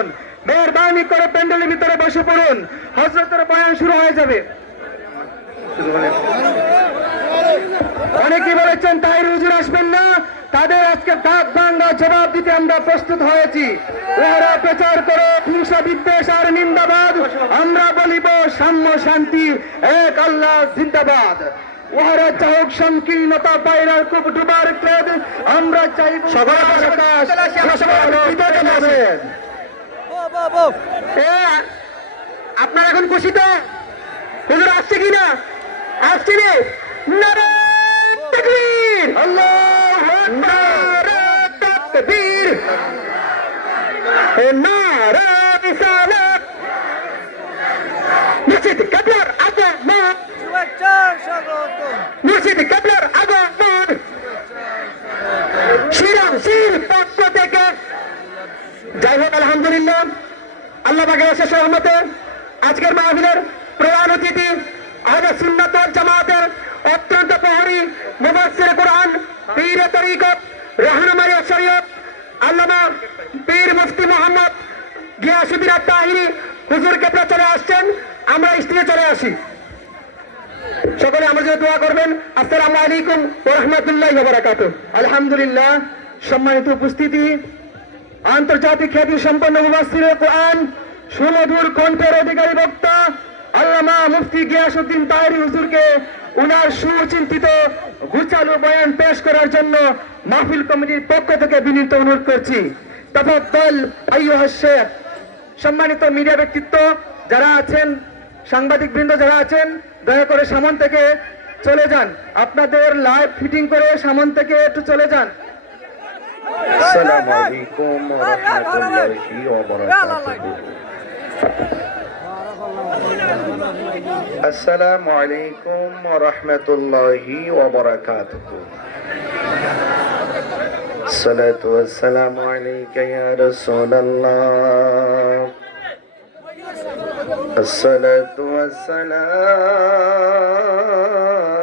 পড়ুন, মেহরবানি করে প্যান্ডেলের ভিতরে বসে পড়ুন, হযরতের বয়ান শুরু হয়ে যাবে। অনেকে বলেছেন তাহির হুজুর আসবেন না, তাদের আজকে দাঁত ভাঙ্গা জবাব দিতে আমরা প্রস্তুত হয়েছি। ওরা প্রচার করে হিংসা বিদ্বেষ আর নিন্দাবাদ, আমরা বলিব সাম্য শান্তি, এক আল্লাহ জিন্দাবাদ। ওহারা চাহক সংকীর্ণতা পায়রার খুব ডুবার ক্রোধ, আমরা চাইব আপনারা এখন খুশি তো? হুজুর আসছে কিনা? আসছে রে? নারায়ে তাকবীর, আল্লাহু আকবার, তাকবীর, নারায়ে রিসালাত, মসজিদ কিবলার আগমন, শুভেচ্ছা স্বাগত, মসজিদ কিবলার আগমন, শিরামশির পক্ষ থেকে। যাই হোক, আলহামদুলিল্লাহ, আল্লাহ পাকের অশেষ রহমতে আজকের মাহফিলের প্রধান অতিথি আহলে সুন্নাত ওয়াল জামাতের অত্যন্ত প্রহরী মুফাসসির কুরআন, পীর তরিকত, রাহনুমায়ে শরীয়ত আল্লামা পীর মুফতি মুহাম্মদ গিয়াসউদ্দিন আত-তাহিরি হুজুর কেবলা চলে আসছেন। আমরা স্টেজে চলে আসি, সকলে আমার জন্য দোয়া করবেন। আসসালামু আলাইকুম ওয়া রাহমাতুল্লাহি ওয়া বারাকাতুহু। আলহামদুলিল্লাহ, সম্মানিত উপস্থিতি, আন্তর্জাতিক খ্যাতি সম্পন্ন মুফাসসির কুরআন, সুমধুর কণ্ঠের অধিকারী বক্তা আল্লামা মুফতি গিয়াসউদ্দিন তাহিরি হুজুরকে উনার সুচিন্তিত গুছালো বয়ান পেশ করার জন্য মাহফিল কমিটির পক্ষ থেকে বিনীত অনুরোধ করছি। তাফাদ্দাল আইয়ুহাশ শেখ। সম্মানিত মিডিয়া ব্যক্তিত্ব যারা আছেন, সাংবাদিক বৃন্দ যারা আছেন, দয়া করে সামন থেকে চলে যান, আপনাদের লাইভ ফিটিং করে সামন থেকে একটু চলে যান। আসসালামু আলাইকুম ওয়া রাহমাতুল্লাহি ওয়া বারাকাতুহু। আসসালামু আলাইকুম ওয়া রাহমাতুল্লাহি ওয়া বারাকাতুহু। الصلاة والسلام عليك يا رسول الله. الصلاة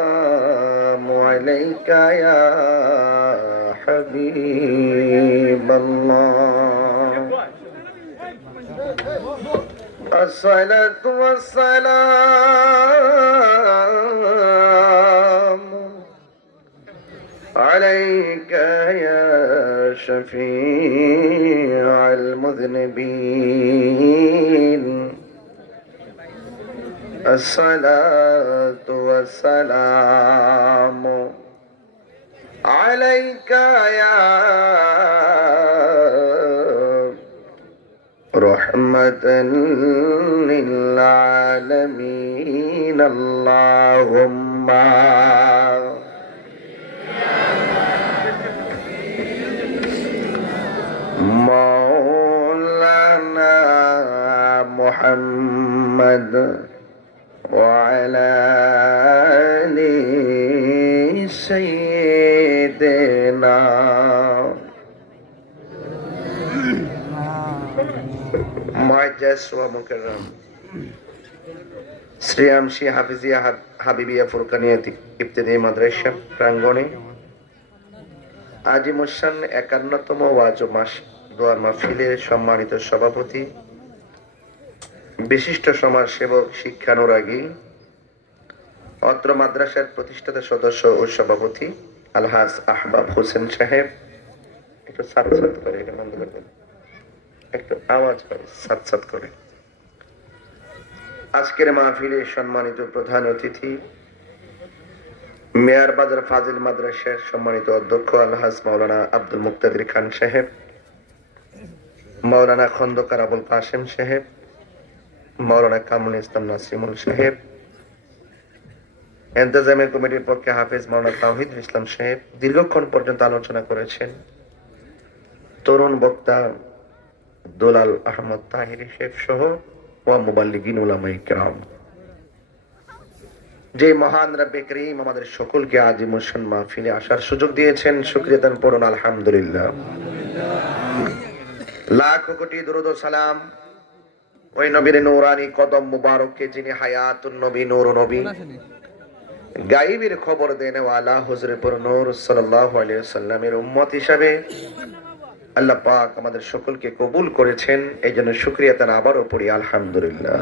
والسلام عليك يا حبيب الله. الصلاة والسلام عليك يا شفيع المذنبين. الصلاة والسلام عليك يا رحمة للعالمين. اللهم مولانا محمد وعلى آل سيدنا معجز ومكرم শ্রীরামশী হাফিজিয়া হাবিবিয়া ফুরকানিয়া ইবতিদায়ী মাদ্রাসা প্রাঙ্গণে আজিমুসান ৫১তম ওয়াজ ও দোয়ার মাহফিলের সম্মানিত সভাপতি, বিশিষ্ট সমাজসেবক, শিক্ষানুরাগী, অত্র মাদ্রাসার প্রতিষ্ঠাতা সদস্য ও সভাপতি আলহাজ আহবাব হোসেন সাহেব, একটু সাত করে, এটা বন্ধ করে দেন, একটু আওয়াজ করে সাত করে। আজকের মাহফিলে সম্মানিত প্রধান অতিথি মেয়ার বাজার ফাজিল মাদ্রাসার সম্মানিত অধ্যক্ষ আলহাজ মাওলানা আব্দুল মুক্তাদির খান সাহেব, মাওলানা খন্দকার আবুল কাসেম সাহেব, মাওলানা কামরুল ইসলাম নাসিমুল সাহেব, ইন্তেজামী কমিটির পক্ষে হাফেজ মাওলানা তাওহিদুল ইসলাম সাহেব দীর্ঘক্ষণ পর্যন্ত আলোচনা করেছেন। তরুণ বক্তা দুলাল আহমদ তাহিরি সাহেব সহ ওয়া মুবাল্লিগিন উলামায়ে কিরাম, যে মহান রব্বে করিম আমাদের সকলকে আজ মুসলিম মাহফিলে আসার সুযোগ দিয়েছেন, শুকরিয়া দান পড়ুন আলহামদুলিল্লাহ। লাখ কোটি দরুদ ও সালাম ওই নবীর নূরানি কদম মুবারককে, যিনি হায়াতুন নবী, নূর নবী, গায়বের খবর দেনেওয়ালা হুজুরে পুর নূর সাল্লাল্লাহু আলাইহি ওয়াসাল্লামের উম্মত হিসাবে আল্লাহ পাক আমাদের সকলকে কবুল করেছেন, এই জন্য শুকরিয়া তার আবারও পড়ি আলহামদুলিল্লাহ।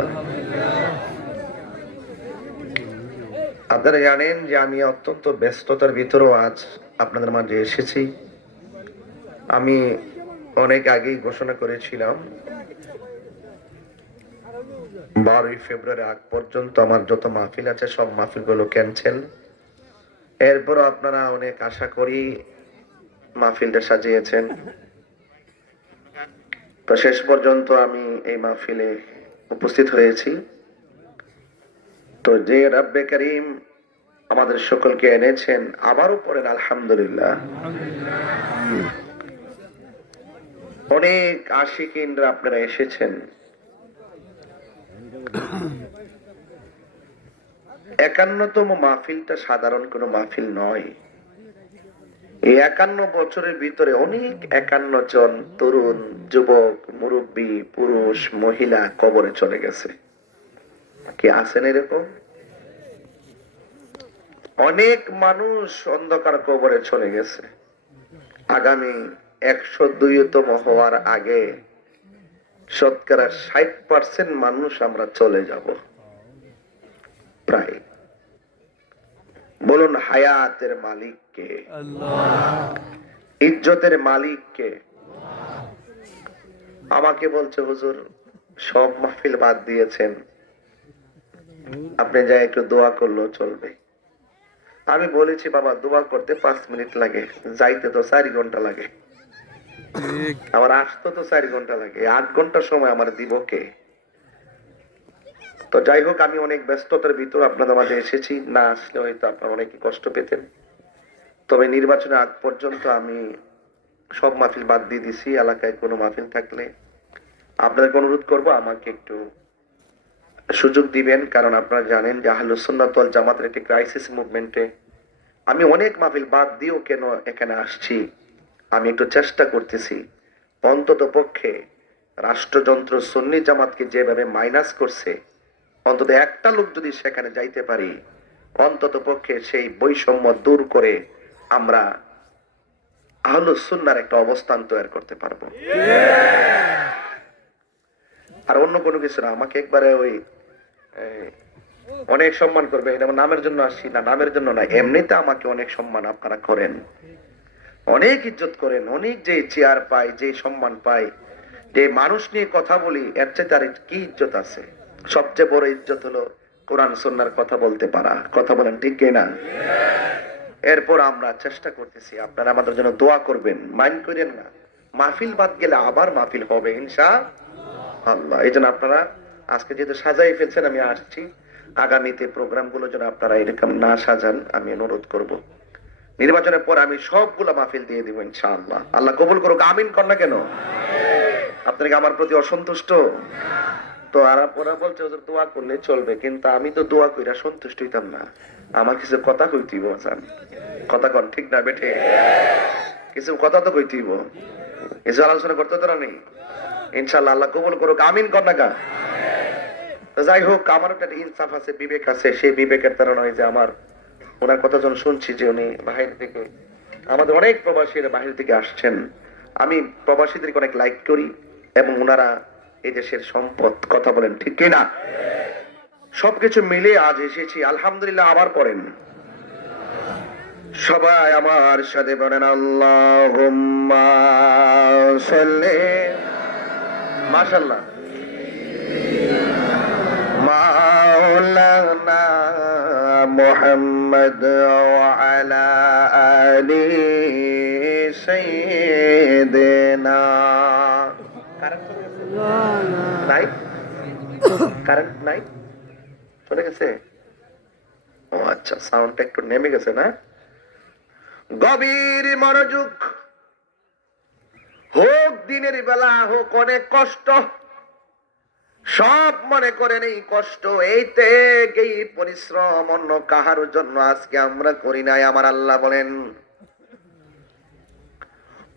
আপনারা জানেন যে আমি অত্যন্ত ব্যস্ততার ভিতরেও আজ আপনাদের মাঝে এসেছি। আমি অনেক আগেই ঘোষণা করেছিলাম 12ই ফেব্রুয়ারি আগ পর্যন্ত আমার যত মাহফিল আছে সব মাহফিলগুলো ক্যান্সেল। এরপরও আপনারা অনেক আশা করি মাহফিলটা সাজিয়েছেন, তো শেষ পর্যন্ত আমি এই মাহফিলে উপস্থিত হয়েছি। তো যে রব্বে করিম আমাদের সকলকে এনেছেন, আবারও পড়েন আলহামদুলিল্লাহ। অনেক আশিকিনরা আপনারা এসেছেন। 51তম মাহফিলটা সাধারণ কোনো মাহফিল নয়। এই 51 বছরের ভিতরে অনেক 51 জন তরুণ, যুবক, মুরব্বী, পুরুষ, মহিলা কবরে চলে গেছে। কি আছেন এরকম? অনেক মানুষ অন্ধকার কবরে চলে গেছে। আগামী 102তম হওয়ার আগে শতকরা 60% মানুষ আমরা চলে যাব প্রায়। বলুন, হায়াতের মালিক কে? ইজ্জতের মালিক কে? আমাকে বলছে, হুজুর সব মাহফিল বাদ দিয়েছেন, আপনি যা একটু দোয়া করলেও চলবে। আমি বলেছি, বাবা দোয়া করতে 5 মিনিট লাগে, যাইতে তো 4 ঘন্টা লাগে, আমার আসতে তো 4 ঘন্টা লাগে, 8 ঘন্টা সময় আমার দিব কে? তো যাই হোক, আমি অনেক ব্যস্ততার ভিতর আপনাদের মাঝে এসেছি, না আসলে হয়তো আপনারা অনেকে কষ্ট পেতেন। তবে নির্বাচনের আগ পর্যন্ত আমি সব মাহফিল বাদ দিয়ে দিছি। এলাকায় কোনো মাহফিল থাকলে আপনাদেরকে অনুরোধ করব আমাকে একটু সুযোগ দিবেন, কারণ আপনারা জানেন যে আহলুস সুন্নাত ওয়াল জামাতের একটি ক্রাইসিস মুভমেন্টে আমি অনেক মাহফিল বাদ দিয়েও কেন এখানে আসছি, আমি একটু চেষ্টা করতেছি অন্তত পক্ষে রাষ্ট্রযন্ত্র সুন্নি জামাতকে যেভাবে মাইনাস করছে, অন্তত একটা লোক যদি সেখানে যাইতে পারি, অন্তত পক্ষে সেই বৈষম্য দূর করে আমরা আহলুস সুন্নাহর একটা অবস্থান তৈরি করতে পারবো। আর অন্য কোনো কিছু না, আমাকে একবারে ওই অনেক সম্মান করবে, এটা আমার নামের জন্য আসছি না, নামের জন্য না, এমনিতে আমাকে অনেক সম্মান আপনারা করেন, অনেক ইজ্জত করেন, অনেক যে চেয়ার পাই, যে সম্মান পাই, যে মানুষ নিয়ে কথা বলি, এর চেয়ে তার কি ইজ্জত আছে? সবচেয়ে বড় ইজ্জত হলো কোরআন সুন্নাহর কথা বলতে পারা। কথা বলেন ঠিক কি না? এরপর আমরা চেষ্টা করতেছি, আপনারা আমাদের জন্য দোয়া করবেন, মাইন্ড করেন না। মাহফিল বাদ গেলে আবার মাহফিল হবে ইনশাআল্লাহ। এই জন্য আপনারা আজকে যেহেতু সাজাই ফেলছেন, আমি আসছি, আগামীতে প্রোগ্রামগুলো যেন আপনারা এরকম না সাজান আমি অনুরোধ করব। নির্বাচনের পর আমি সবগুলো মাহফিল দিয়ে দিব ইনশাআল্লাহ। আল্লাহ কবুল করুক, আমিন কর না কেন? আপনারা কি আমার প্রতি অসন্তুষ্ট? তো ওরা বলছে হুজুর দোয়া করলে চলবে, কিন্তু আমি তো দোয়া কইরা সন্তুষ্ট হইতাম না, আমার কিছু কথা কইতেইব। কথা কন ঠিক না বেঠে? কিছু কথা তো কইতেইব, কিছু আলোচনা করতে তো না নেই। ইনশাআল্লাহ আল্লাহ কবুল করুক, আমিন কর না কা? যাই হোক, আমার একটা ইনসাফ আছে, বিবেক আছে, সেই বিবেকের দ্বারা নয় যে আমার ওনার কথা যখন শুনছি যে উনি বাহির থেকে, আমাদের অনেক প্রবাসীরা বাহির থেকে আসছেন, আমি প্রবাসীদেরকে অনেক লাইক করি এবং ওনারা এই দেশের সম্পদ। কথা বলেন ঠিক কিনা? সবকিছু মিলে আজ এসেছি আলহামদুলিল্লাহ। আবার পড়েন সবাই আমার সাথে, বলেন আল্লাহুম্মা সাল্লি। মাশাআল্লাহ। মাওলানা মুহাম্মদ ওয়া আলা আলি সাইয়্যিদিনা। কারেন্ট নাই, চলে গেছে? ও আচ্ছা, সাউন্ডটা একটু নেমে গেছে না? গভীর মনোযোগ। হোক দিনের বেলা, হোক অনেক কষ্ট, সব মনে করেন এই কষ্ট, এই ত্যাগ, এই পরিশ্রম অন্য কাহার জন্য আজকে আমরা করি নাই। আমার আল্লাহ বলেন,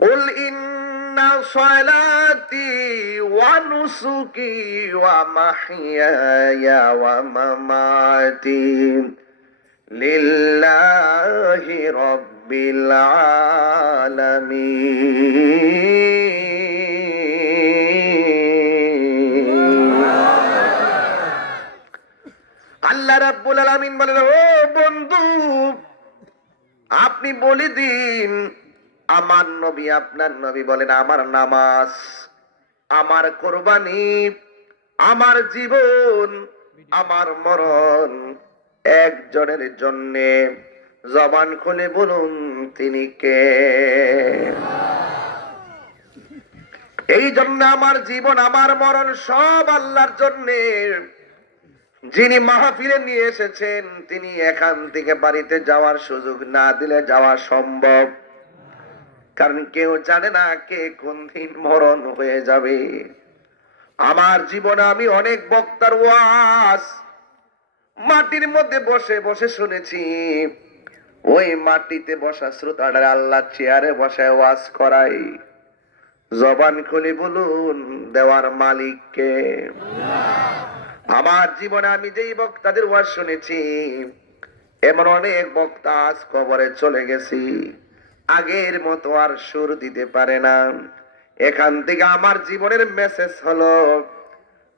উল ইন্না সালাতি ওয়া নুসুকি ওয়া মাহইয়ায়া ওয়া মামাতি লিল্লাহি রাব্বিল আলামিন। রব্বুল আলামিন বলেন, ও বন্ধু, আপনি বলে দিন আমার নবী, আপনার নবী বলেন আমার নামাজ, আমার কোরবানি, আমার জীবন, আমার মরণ একজনের জন্যে। জবান খুলে বলুন তিনি কে? এই জন্য আমার জীবন, আমার মরণ সব আল্লাহর জন্যে। যিনি মাহফিলে নিয়ে এসেছেন তিনি এখান থেকে বাড়িতে যাওয়ার সুযোগ না দিলে যাওয়া সম্ভব, কারণ কেউ জানে না কে কোন দিন মরণ হয়ে যাবে। আমার জীবনে আমি অনেক বক্তার ওয়াজ মাটির মধ্যে বসে বসে শুনেছি। ওই মাটিতে বসা শ্রোতাদের আল্লাহ চেয়ারে বসায় ওয়াজ করাই। জবান খুলে বলুন দেওয়ার মালিক কে? আমার জীবনে আমি যেই বক্তাদের ওয়াজ শুনেছি, এমন অনেক বক্তা আজ কবরে চলে গেছি, আগের মতো আর সুর দিতে পারে না। এখান থেকে আমার জীবনের মেসেজ হলো,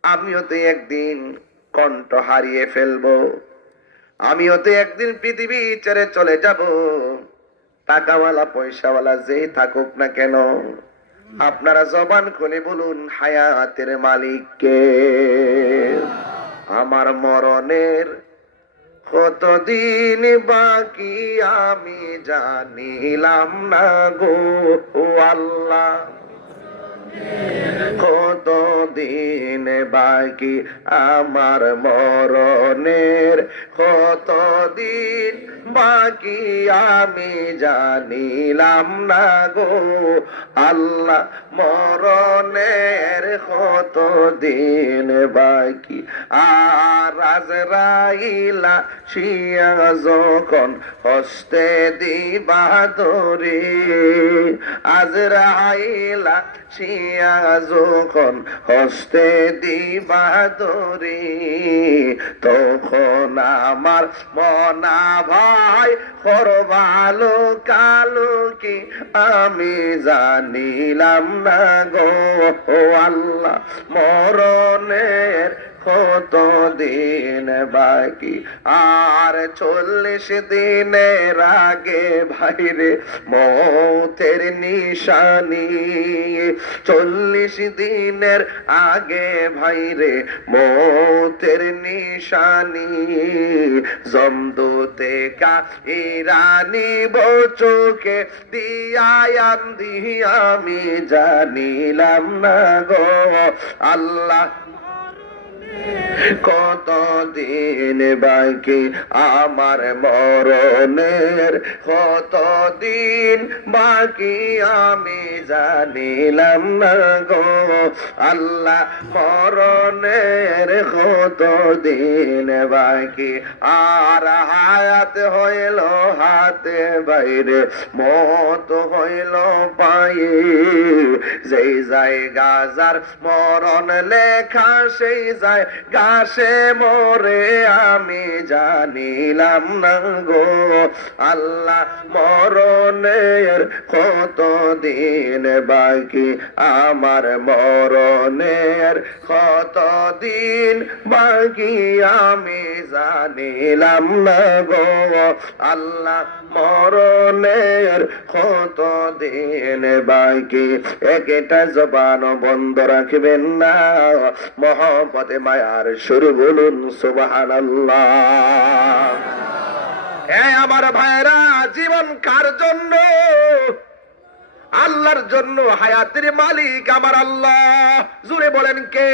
আমিও তো একদিন কণ্ঠ হারিয়ে ফেলবো, আমিও তো একদিন পৃথিবী ছেড়ে চলে যাব। টাকাওয়ালা পয়সাওয়ালা যেই থাকুক না কেন, আপনারা জবান খুলে বলুন হায়াতের মালিক কে? আমার মরণের কতদিন বাকি আমি জানিলাম না গো আল্লাহ, কতদিন বাকি আমার মরণের, কতদিন বাকি আমি জানিলাম না গো আল্লাহ, মরণের কতদিন বাকি। আর আজরাইলা শিয়া যখন হস্তে দিবা ধরে, আজরাইলা শিয়া যখন হস্তে দিবা ধরে, তখন আমার মনা ভাই করবালো কালো কি আমি জানিলাম না গো আল্লাহ, মরণের কতদিন বাকি। আর 40 দিনের আগে ভাইরে মৌতের নিশানি, 40 দিনের আগে ভাইরে মৌতের নিশানি, জমদূতে কা ইরানি বচোকে দিয়ায়ান দি আমি জানিলাম না গো আল্লাহ, কতদিন বাকি আমার মরণের, কতদিন বাকি আমি জানিলাম না গো আল্লাহ, মরণের কতদিন বাকি। আর হায়াত হইল হাতে বাইরে, মত হইল পায়ে, যেই জায়গা যার মরণ লেখা সেই যায় গাছে মরে আমি জানিলাম না গো আল্লাহ, মরণের কতদিন বাকি আমার মরণের, কতদিন বাকি আমি জানিলাম না গো আল্লাহ, মরণের কতদিন বাকি। একটা জবান বন্ধ রাখবেন না, মহব্বতে মায়ার সুর বলুন সুবহানাল্লাহ। আমার ভাইরা, জীবন কার জন্য? আল্লাহর জন্য। হায়াতের মালিক আমার আল্লাহ। জুড়ে বলেন কে?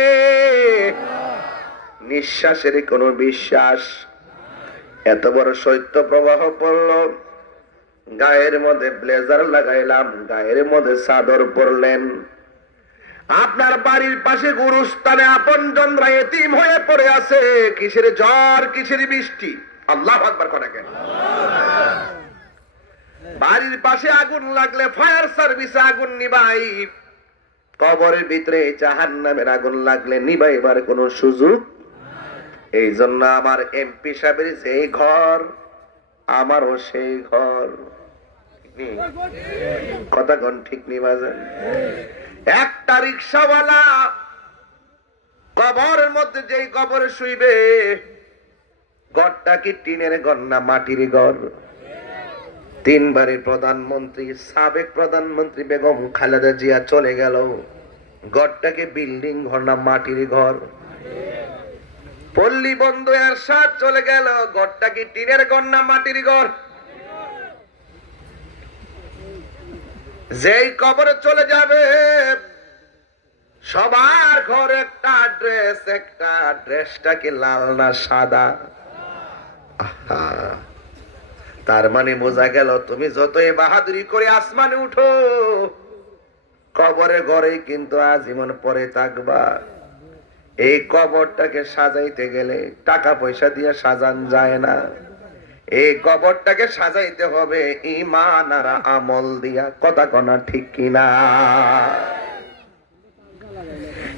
নিঃশ্বাসের কোনো বিশ্বাস? এত বড় শৈত্য প্রবাহ পড়ল, গায়ের মধ্যে ব্লেজার লাগাইলাম, গায়ের মধ্যে চাদর পরলেন, আপনার বাড়ির পাশে গুরুস্থানে আপনজনরা এতিম হয়ে পড়ে আছে, কিসের ঝড় কিসের বৃষ্টি? আল্লাহু আকবার করে কেন? বাড়ির পাশে আগুন লাগলে ফায়ার সার্ভিসে আগুন নিবাই, কবরের ভিতরে জাহান্নামের আগুন লাগলে নিবাইবার কোনো সুযোগ। এই জন্য আমার এমপি সাহেবের যেই ঘর, আমারও সেই ঘর। কথা কোন ঠিক নি বাজান? একটা রিক্সাওয়ালা কবরের মধ্যে যেই কবরে শুইবে, ঘরটা কি টিনের ঘর না মাটির ঘর? তিনবারের প্রধানমন্ত্রী সাবেক প্রধানমন্ত্রী বেগম খালেদা জিয়া চলে গেল, ঘরটাকে বিল্ডিং ঘর না মাটির ঘর? পল্লী বন্ধু এরশাদ চলে গেল, ঘরটা কি টিনের ঘর না মাটির ঘর? যেই কবরে চলে যাবে সবার ঘর একটা ড্রেসটা কি লাল না সাদা? আহা, তার মানে বোঝা গেল তুমি যতই বাহাদুরি করে আসমানে উঠো, কবরে ঘরে কিন্তু আজীবন পরে থাকবা। এই কবরটাকে সাজাইতে গেলে টাকা পয়সা দিয়ে সাজান যায় না, এই কবরটাকে সাজাইতে হবে ঈমান আর আমল দিয়া। কথা কনা ঠিক কিনা?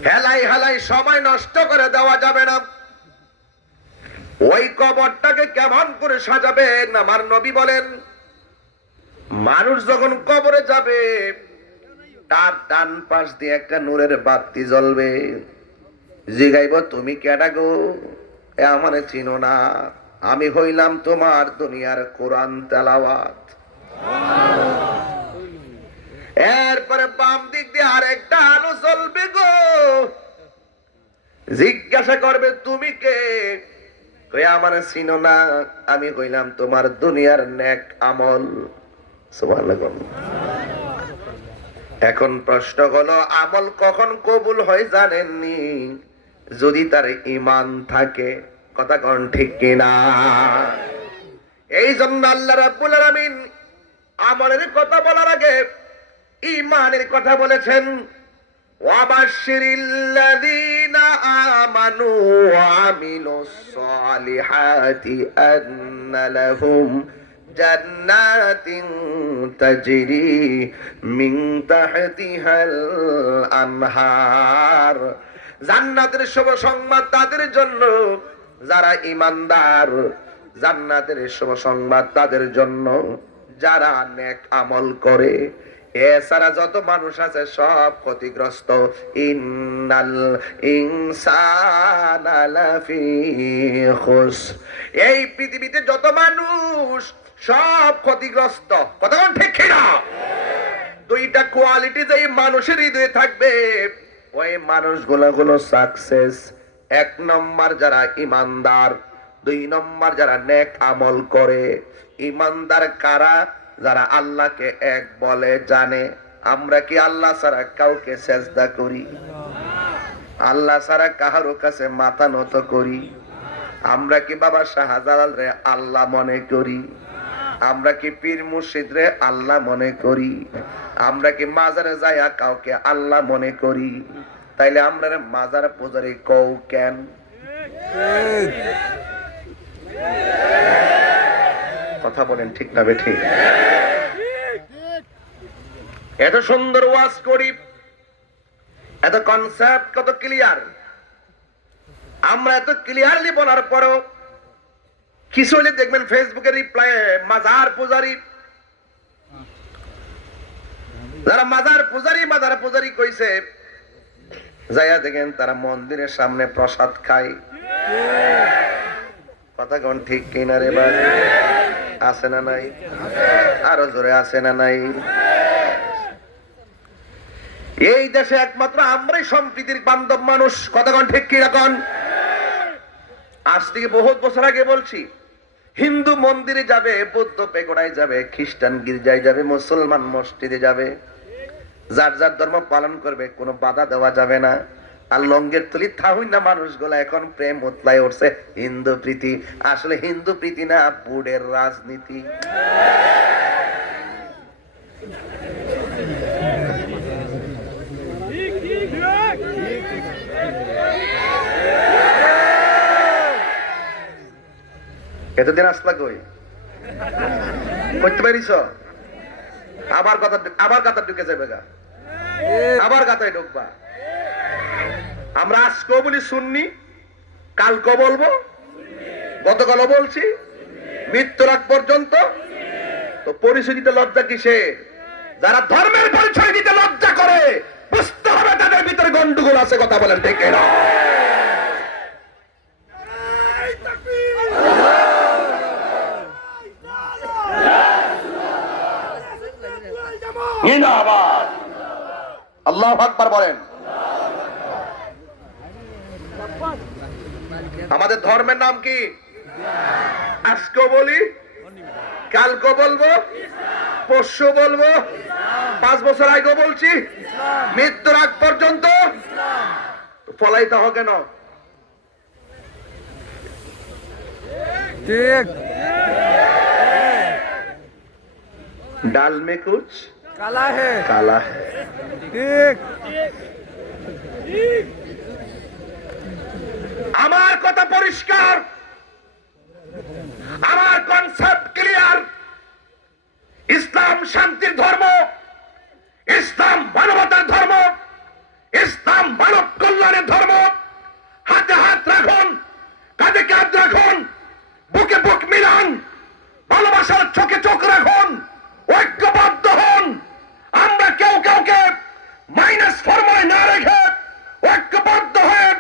হেলাই হেলাই সময় নষ্ট করে দেওয়া যাবে না। ওই কবরটাকে কেমন করে সাজাবেন? আমার নবী বলেন, মানুষ যখন কবরে যাবে তার ডান পাশ দিয়ে একটা নূরের বাতি জ্বলবে। জিগাইব, তুমি কেডা গো? আমারে চিনো না? আমি হইলাম তোমার দুনিয়ার কোরআন তেলাওয়াত। এরপরে বাম দিক দিয়ে আরেকটা আলো জ্বলবে গো। জিজ্ঞাসা করবে, তুমি কে? আমারে চিনো না? আমি হইলাম তোমার দুনিয়ার নেক আমল। সুবহানাল্লাহ। এখন প্রশ্ন হলো, আমল কখন কবুল হয় জানেননি? যদি তার ঈমান থাকে। কথা কোন ঠিক কিনা? এই জন্য আল্লাহ রাব্বুল আলামিন আমলের কথা বলার আগে ঈমানের কথা বলেছেন। ওয়াবাশশিরিল্লাযীনা আমানু ওয়া আমিলুস সালিহাতি আন্না লাহুম জান্নাতিন তাজরি মিন তাহতিহাল আনহার। জান্নাতের শুভ সংবাদ তাদের জন্য যারা ঈমানদার, জান্নাতের শুভ সংবাদ তাদের জন্য যারা নেক আমল করে। এছাড়া যত মানুষ আছে সব ক্ষতিগ্রস্ত। ইন্নাল ইনসানা লাফি খুসর। এই পৃথিবীতে যত মানুষ সব ক্ষতিগ্রস্ত। কথা ঠিক কিনা? দুইটা কোয়ালিটি যেই মানুষের হৃদয়ে থাকবে ওই মানুষগুলো হলো সাকসেস। এক নম্বর যারা ঈমানদার, দুই নম্বর যারা নেক আমল করে। ঈমানদার কারা? যারা আল্লাহকে এক বলে জানে। আমরা কি আল্লাহ ছাড়া কাউকে সেজদা করি? আল্লাহ ছাড়া কাহারো কাছে মাথা নত করি? আমরা কি বাবা শাহজালাল রে আল্লাহ মনে করি? আমরা কি পীর মুর্শিদ রে আল্লাহ মনে করি? আমরা কি মাজারে যাইয়া কাউকে আল্লাহ মনে করি? তাইলে আমরা মাজার পূজারি কও কেন? কথা বলেন ঠিক না বেঠিক? এত সুন্দর ওয়াজ করি, এত কনসেপ্ট কত ক্লিয়ার, আমরা এত ক্লিয়ারলি বলার পরও কিছু হলে দেখবেন ফেসবুকে রিপ্লাই, মাজার পূজারি। যারা মাজার পূজারি কইছে, যাইয়া দেখেন তারা মন্দিরের সামনে প্রসাদ খায়। কথা কোন ঠিক কিনা রে ভাই? আছে না নাই? আরো জোরে আছে না নাই? এই দেশে একমাত্র আমরাই সম্প্রীতির বান্ধব মানুষ। কথা কোন ঠিক কিনা কোন? আজ থেকে বহুত বছর আগে বলছি, হিন্দু মন্দিরে যাবে, বৌদ্ধ পেগোড়ায় যাবে, খ্রিস্টান গির্জায় যাবে, মুসলমান মসজিদে যাবে, যার যার ধর্ম পালন করবে, কোনো বাধা দেওয়া যাবে না। আর লঙ্গের তলি থাহুই না মানুষগুলা এখন প্রেম উতলায় উঠছে হিন্দু প্রীতি। আসলে হিন্দু প্রীতি না, বুড়ের রাজনীতি। এতদিন আসলা কই করতে পারিস? আবার কথা ঢুকে যাবে গা, আবার গাতায় ঢুকবা। আমরা আজকেও বলি সুন্নি, কালকে বলবো, গতকালও বলছি, মৃত্যুর আগ পর্যন্ত। তো পরিচয় দিতে লজ্জা কিসে? যারা ধর্মের পরিচয় দিতে লজ্জা করে বুঝতে হবে তাদের ভিতরে গন্ডগোল আছে। কথা বলেন ঠিক না? আল্লাহু আকবার বলেন। আমাদের ধর্মের নাম কি? আজকে বলি, কালকে বলবো, পরশু বলবো, 5 বছর আগে বলছি, মৃত্যুর আগ পর্যন্ত। ফলাইতে হবে কেন? ঠিক ডাল মে কুছ কালা হে কালা है। ঠিক আমার কথা পরিষ্কার, আমার কনসেপ্ট ক্লিয়ার। ইসলাম শান্তির ধর্ম, ইসলাম মানবতার ধর্ম, ইসলাম মানব কল্যাণের ধর্ম। হাতে হাত রাখুন, কাঁধে কাঁধ রাখুন, বুকে বুক মিলান, ভালোবাসার চোখে চোখ রাখুন, ঐক্যবদ্ধ হন। আমরা কেউ কাউকে মাইনাস ফর্মায় না রেখে ঐক্যবদ্ধ হয়ে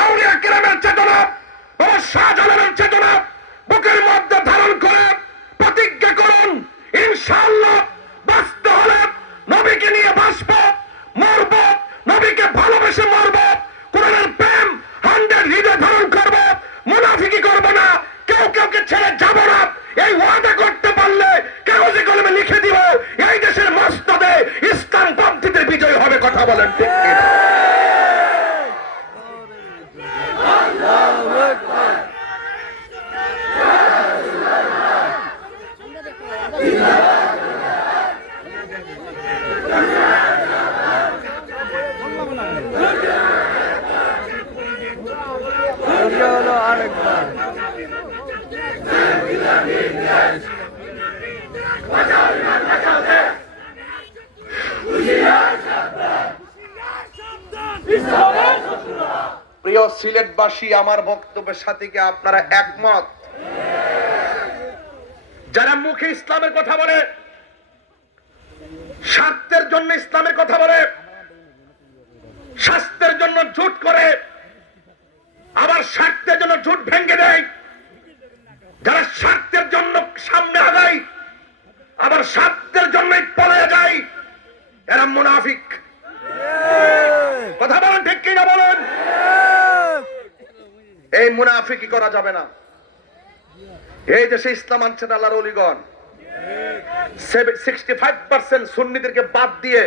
আউলিয়া কিরামের চেতনা, বাবা শাহজালালের চেতনা বুকের মধ্যে ধারণ করে প্রতিজ্ঞা করুন, ইনশাআল্লাহ বাঁচতে হলে নবীকে নিয়ে বাঁচবো, মরবো, নবীকে ভালোবেসে মরবো, কোরআনের প্রেম 100 হৃদয় ধারণ করবো, মুনাফিকি করবো না, কেউ কাউকে ছেড়ে যাবো না। এই ওয়াদা করতে পারলে কাগজে কলমে লিখে দিব, এই দেশের মস্তদে ইসলাম পন্থীদের বিজয় হবে। কথা বলেন ঠিক কিনা? এটা হলো আরেকবার প্রিয় সিলেটবাসী, আমার বক্তব্যের সাথে কি আপনারা একমত? যারা মুখে ইসলামের কথা বলে, স্বার্থের জন্য ইসলামের কথা বলে, স্বাস্থ্যের জন্য ঝুট করে, আবার স্বার্থের জন্য ঝুট ভেঙে দেয়, যারা স্বার্থের জন্য সামনে আগায় আবার স্বার্থের জন্যই পলায় যায়, এরা মুনাফিক। কথা বলেন ঠিক কিনা বলেন? এই মুনাফিকি করা যাবে না। এই দেশে ইসলাম আনছেন আল্লাহর ওলিগণ। 65% সুন্নিদেরকে বাদ দিয়ে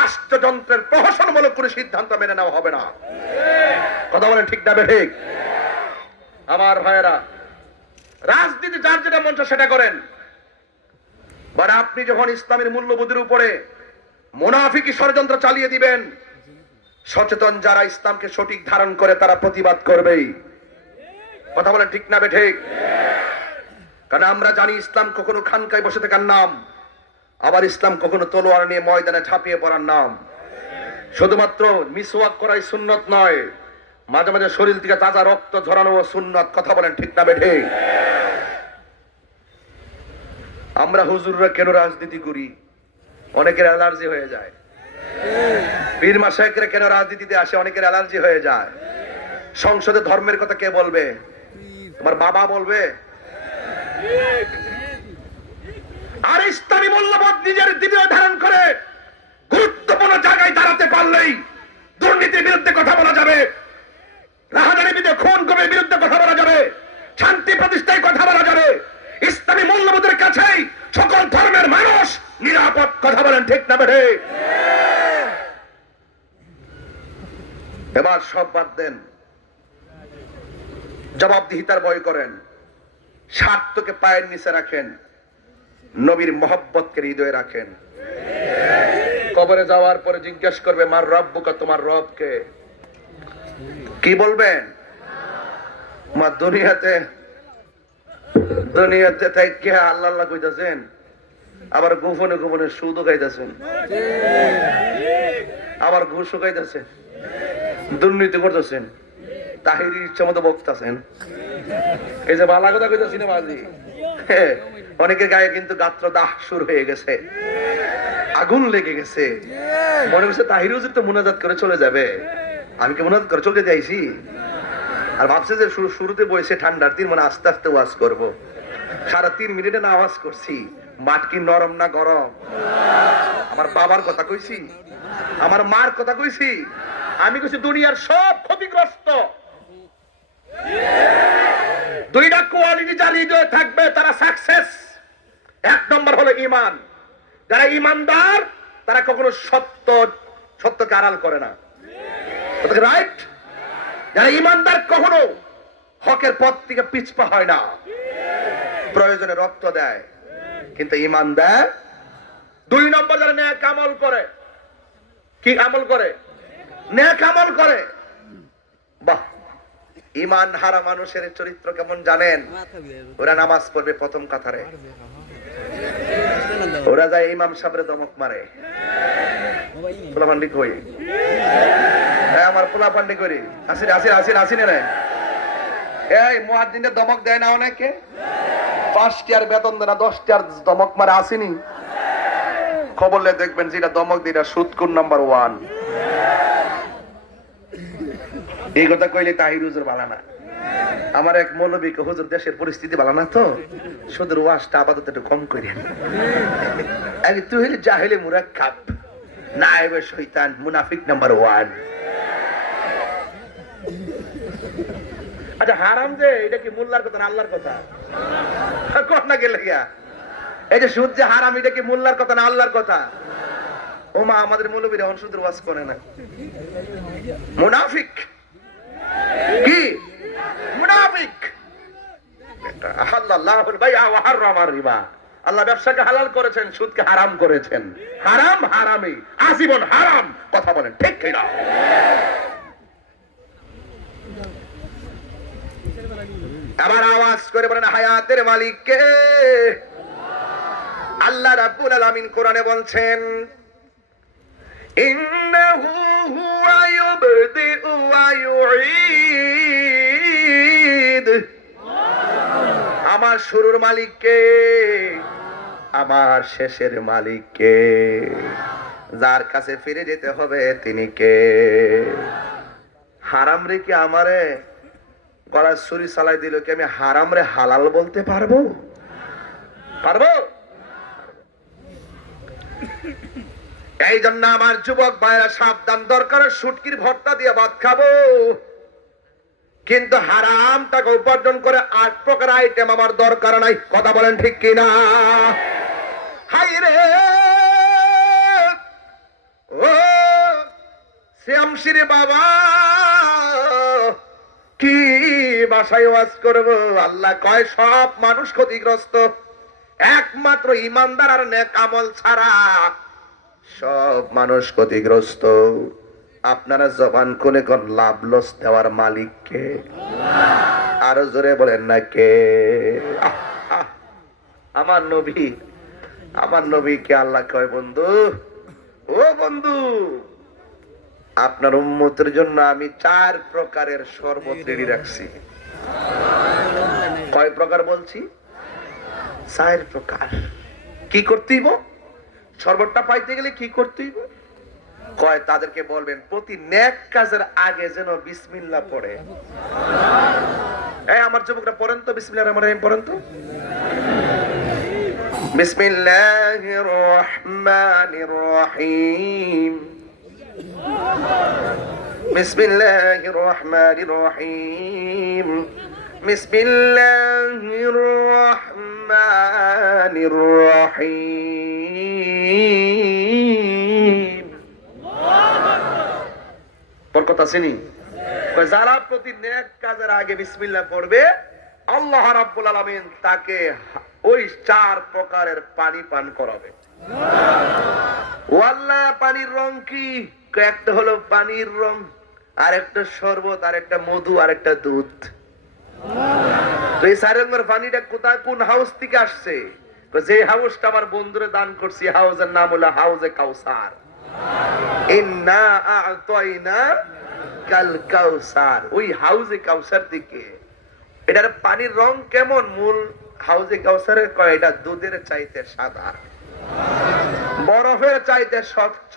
রাষ্ট্রযন্ত্রের প্রহসনমূলক কোনো সিদ্ধান্ত মেনে নেওয়া হবে না। কথা বলেন ঠিক না ঠিক? আমার ভাইয়েরা, রাজনীতি যার যেটা মন চায় সেটা করেন, মানে আপনি যখন ইসলামের মূল্যবোধের উপরে মুনাফিকি ষড়যন্ত্র চালিয়ে দিবেন, সচেতন যারা ইসলামকে সঠিক ধারণ করে তারা প্রতিবাদ করবেই। কথা বলেন ঠিক না ঠিক? কারণ আমরা জানি ইসলাম কখনো খানকায় বসে থাকার নাম, আবার ইসলাম কখনো তলোয়ার নিয়ে ময়দানে ঝাঁপিয়ে পড়ার নাম। শুধুমাত্র মিসওয়াক করাই সুন্নত নয়, মাঝে মাঝে শরীর থেকে তাজা রক্ত ঝরানো সুন্নত। কথা বলেন ঠিক না ঠিক? আমরা হুজুররা কেন রাজনীতি করি? অনেকের অ্যালার্জি হয়ে যায়। পীর মাশায়েখরা কেন রাজনীতিতে আসে? অনেকের অ্যালার্জি হয়ে যায়। সংসদে ধর্মের কথা কে বলবে? তোমার বাবা বলবে? আর ইসলামী মূল্যবোধ নিজের হৃদয়ে ধারণ করে গুরুত্বপূর্ণ জায়গায় দাঁড়াতে পারলেই দুর্নীতির বিরুদ্ধে কথা বলা যাবে, রাহাজানির বিরুদ্ধে, খুন কবির বিরুদ্ধে কথা বলা যাবে, শান্তি প্রতিষ্ঠায় কথা বলা যাবে। ইসলামী মূল্যবোধের কাছেই সকল ধর্মের মানুষ নিরাপদ। কথা বলেন ঠিক না বেঠে? এবার সব বাদ দেন, জবাবদিহিতার ভয় করেন, স্বার্থকে পায়ের নিচে রাখেন, নবীর মহব্বতকে হৃদয়ে রাখেন। কবরে যাওয়ার পরে জিজ্ঞেস করবে মার রব্বুকা, তোমার রবকে? কি বলবেন? মা দুনিয়াতে থেকে আল্লাহ আল্লাহ কইতাছেন, আবার গোপনে গোপনে সুদও খাইতেছেন, আবার ঘুষও খাইতেছেন, দুর্নীতি করতেছেন, তাহিরি ইচ্ছা মতো বকতেছেন। এই যে বালা কথা কইতেছি না বাজি, অনেকের গায়ে কিন্তু গাত্র দাহ শুরু হয়ে গেছে, আগুন লেগে গেছে। মনে করছে তাহির হুজুর তো মুনাজাত করে চলে যাবে, আমি কি মুনাজাত করে চলে যাইছি? আর ভাবছে যে শুরুতে বসে ঠান্ডার দিন, মানে আস্তে আস্তে ওয়াজ করব। 3.5 মিনিটে না আওয়াজ করছি, মাঠ কি নরম না গরম? আমার বাবার কথা কইছি, আমার মার কথা কইছি, আমি কইছি দুনিয়ার সব ক্ষতিগ্রস্ত। দুইটা কোয়ালিটি যার হৃদয়ে থাকবে তারা সাকসেস। এক নম্বর হলো ঈমান। যারা ঈমানদার তারা কখনো সত্যকে আড়াল করে না, রাইট? যারা ঈমানদার কখনো হকের পথ থেকে পিছপা হয় না, প্রয়োজনে রক্ত দেয়, কিন্তু ঈমান দেয়। দুই নম্বর যারা নেক আমল করে। কি আমল করে? নেক আমল করে। বাহ, ঈমান হারা মানুষের চরিত্র কেমন জানেন? ওরা নামাজ পড়বে প্রথম কাতারে, ওরা যায় ইমাম সাহেবের দমক মারে। পোলাপান্ডি কই? হ্যাঁ, আমার পোলাপান্ডি করি। আসিন আসিন আসিন আসিন না, এই মুয়াজ্জিনের দমক দেয় না অনেকে? 5 টিয়ার বেতন দেয় না, 10 টিয়ার দমক মারে। আসেনি? খবর লে দেখবেন যেটা দমক দিটা সুদকুর নাম্বার 1। এই কথা কইলে তাহির হুজুর ভালো না। আমার এক মৌলবী হুজুর দেশের পরিস্থিতি ভালো না, তো সুদের ওয়াজটা আপাতত একটু কম করেন। তুই হইলে জাহেলে মুরাক্কাব, নায়েবে শয়তান, মুনাফিক নাম্বার 1। আচ্ছা, হারাম যে এটা কি মোল্লার কথা না আল্লাহর কথা? কোন না গেলে গিয়া এই যে সুদ যে হারাম, এটা কি মোল্লার কথা না আল্লাহর কথা? ও মা, আমাদের মৌলবীরা এখন সুদের ওয়াজ করে না। মুনাফিক কি? মুনাফিক। আল্লাহুল বাইআ ওয়া হারামার রিবা। আল্লাহ ব্যবসাকে হালাল করেছেন, সুদকে হারাম করেছেন। হারাম হারামি, আজীবন হারাম। কথা বলেন ঠিক কি না? আবার আওয়াজ করে বলেন হায়াতের মালিক কে? আল্লাহ রাব্বুল আলামিন কোরআনে বলছেন, ইন্নাহু হুয়া ইউবদিউ ওয়া ইউঈদ। আমার শুরুর মালিক কে? আমার শেষের মালিক কে? যার কাছে ফিরে যেতে হবে তিনি কে? হারাম রে কি আমারে গলায় ছুরি চালাই দিল কি আমি হারাম রে হালাল বলতে পারবো? পারবো? এই জন্য আমার যুবক ভাইরা সাবধান, দরকার শুটকির ভর্তা দিয়ে ভাত খাবো, কিন্তু হারাম টাকা উপার্জন করে 8 প্রকার আইটেম আমার দরকার নাই। কথা বলেন ঠিক কিনা? হাই রে ও শ্যামশিরে বাবা, কি বাসায় ওয়াজ করবো? আল্লাহ কয় সব মানুষ ক্ষতিগ্রস্ত, একমাত্র ঈমানদার আর নেক আমল ছাড়া সব মানুষ ক্ষতিগ্রস্ত। আপনারা জবান কোনে কোন লাভ লস দেওয়ার মালিক কে? আরো জোরে বলেন না কে? আমার নবী, আমার নবীকে আল্লাহ কয় বন্ধু, ও বন্ধু, আপনার উম্মতের জন্য আমি 4 প্রকারের শরবত রেডি রাখছি। কয় প্রকার বলছি? 4 প্রকার। কি করতেইব? শরবতটা পাইতে গেলে কি করতেইব? কয় তাদেরকে বলবেন প্রতি নেক কাজের আগে যেন বিসমিল্লাহ পড়ে। এই আমার যুবকরা পড়েন তো বিসমিল্লাহির রহমানির রহিম পড়েন তো। বিসমিল্লাহির রহমানির রহিম, বিসমিল্লাহির রহমানির রহিম, বিসমিল্লাহির রহমানির রহিম। বরকত আসেনি? যারা প্রতি নেক কাজের আগে বিসমিল্লাহ পড়বে, আল্লাহ রাব্বুল আলামিন তাকে ওই 4 প্রকারের পানি পান করাবে। ওয়াল্লাহ, পানির রং কি? একটা হলো পানির রং, আর একটা শরবত, আর একটা মধু, আর একটা দুধ। তো এই 4 রঙের পানিটা কোথায়, কোন হাউস থেকে আসছে? যে হাউসটা আমার বন্ধুরে দান করছি, হাউসের নাম হলো হাউজে কাউসার। ইন্না আ'তাইনা কাল কাউসার। ওই হাউজে কাউসার থেকে। এটার পানির রং কেমন? মূল হাউজে কাউসারের কয় এটা দুধের চাইতে সাদা, বরফের চাইতে স্বচ্ছ,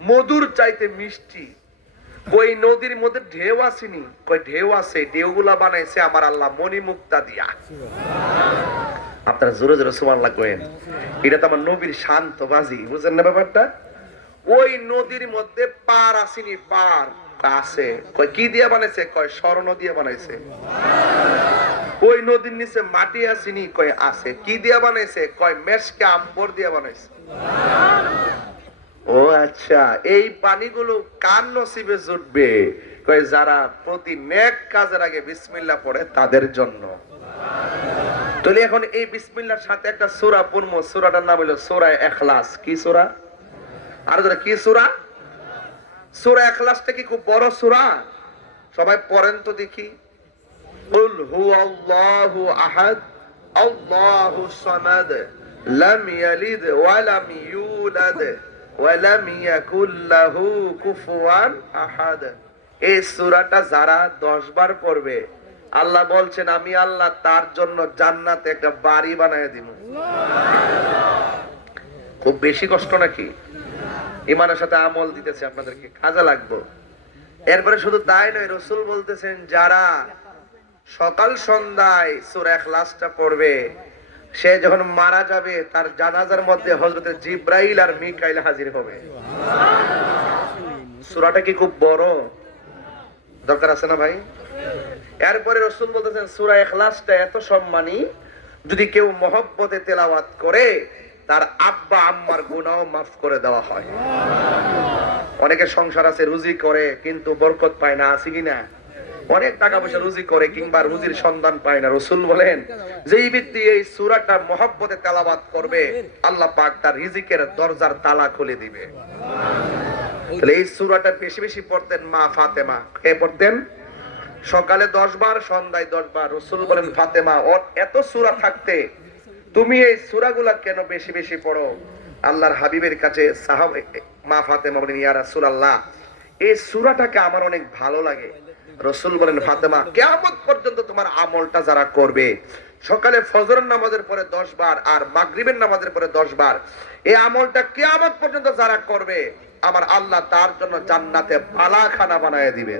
মধুর চাইতে মিষ্টি। ওই নদীর মধ্যে ঢেউ আসেনি? কয় ঢেউ আছে, ঢেউগুলা বানাইছে আমার আল্লাহ মণিমুক্তা দিয়া। আপনারা জোরে জোরে সুবহানাল্লাহ করেন। এটা তো আমার নবীর শান্ত বাজি, বুঝেন না ব্যাপারটা? ওই নদীর মধ্যে পার আসেনি, পার আছে। কয় কি দিয়ে বানাইছে? কয় স্বর্ণ দিয়ে বানাইছে। ওই নদীর নিচে মাটি আসেনি, কয় আছে। কি দিয়ে বানাইছে? কয় মেশকে আম্বর দিয়ে বানাইছে। ও আচ্ছা, এই পানিগুলো কার নসিবে জুটবে? কয় যারা প্রতি নেক কাজের আগে বিসমিল্লাহ পড়ে তাদের জন্য। তাহলে এখন এই বিসমিল্লাহর সাথে একটা সূরা পড়বো, সূরাটার নাম হলো সূরা ইখলাস। কি সূরা? আর যারা কি সূরা? সূরা ইখলাসটা কি খুব বড় সূরা? সবাই পড়েন তো দেখি। কুল হুয়াল্লাহু আহাদ আল্লাহুস সামাদ লাম ইয়ালিদ ওয়া লাম ইউলাদ ওয়া লাম ইয়াকুল লাহু কুফুয়ান আহাদ। এই সূরাটা যারা 10 বার পড়বে, আল্লাহ বলছেন আমি আল্লাহ তার জন্য জান্নাতে একটা বাড়ি বানায় দিব। খুব বেশি কষ্ট নাকি? ইমানের সাথে আমল দিতেছে আপনাদেরকে, কাজে লাগবে। এরপরে শুধু তাই নয়, রাসূল বলতেছেন যারা সকাল সন্ধ্যায় সূরা ইখলাসটা পড়বে, সে যখন মারা যাবে তার জানাজার মধ্যে হযরত জিবরাইল আর মিকাইল হাজির হবে। সূরাটা কি খুব বড়? দরকার আছে না ভাই? এরপরে রাসূল বলতেছেন সূরা ইখলাসটা এত সম্মানী, যদি কেউ মহব্বতে তেলাওয়াত করে তার আব্বা আম্মার গুনাহ মাফ করে দেওয়া হয়। অনেকে সংসার আছে, রুজি করে কিন্তু বরকত পায় না, আছে কিনা? অনেক টাকা পয়সা রুজি করে কিংবা রুজির সন্ধান পায় না। রাসূল বলেন যেই ব্যক্তি এই সূরাটা মহব্বতে তেলাওয়াত করবে, আল্লাহ পাক তার রিজিকের দরজার তালা খুলে দিবে। তাহলে এই সূরাটা বেশি বেশি পড়তেন মা ফাতেমা। কে পড়তেন? সকালে 10 বার, সন্ধ্যায় 10 বার। রাসূল বলেন ফাতেমা, ওর এত সূরা থাকতে তুমি এই সূরাগুলা কেন বেশি বেশি পড়ো? আল্লাহর হাবিবের কাছে সাহাবা মা ফাতেমা বলেন ইয়া রাসূলুল্লাহ, এই সূরাটাকে আমার অনেক ভালো লাগে। রাসূল বলেন ফাতেমা, কিয়ামত পর্যন্ত তোমার আমলটা যারা করবে, সকালে ফজরের নামাজের পরে 10 বার আর মাগরিবের নামাজের পরে 10 বার, এই আমলটা কিয়ামত পর্যন্ত যারা করবে, আমার আল্লাহ তার জন্য জান্নাতে বালাখানা বানায় দিবে।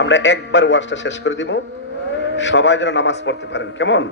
আমরা একবার ওয়াজটা শেষ করে দিব, সবাই যেন নামাজ পড়তে পারেন, কেমন?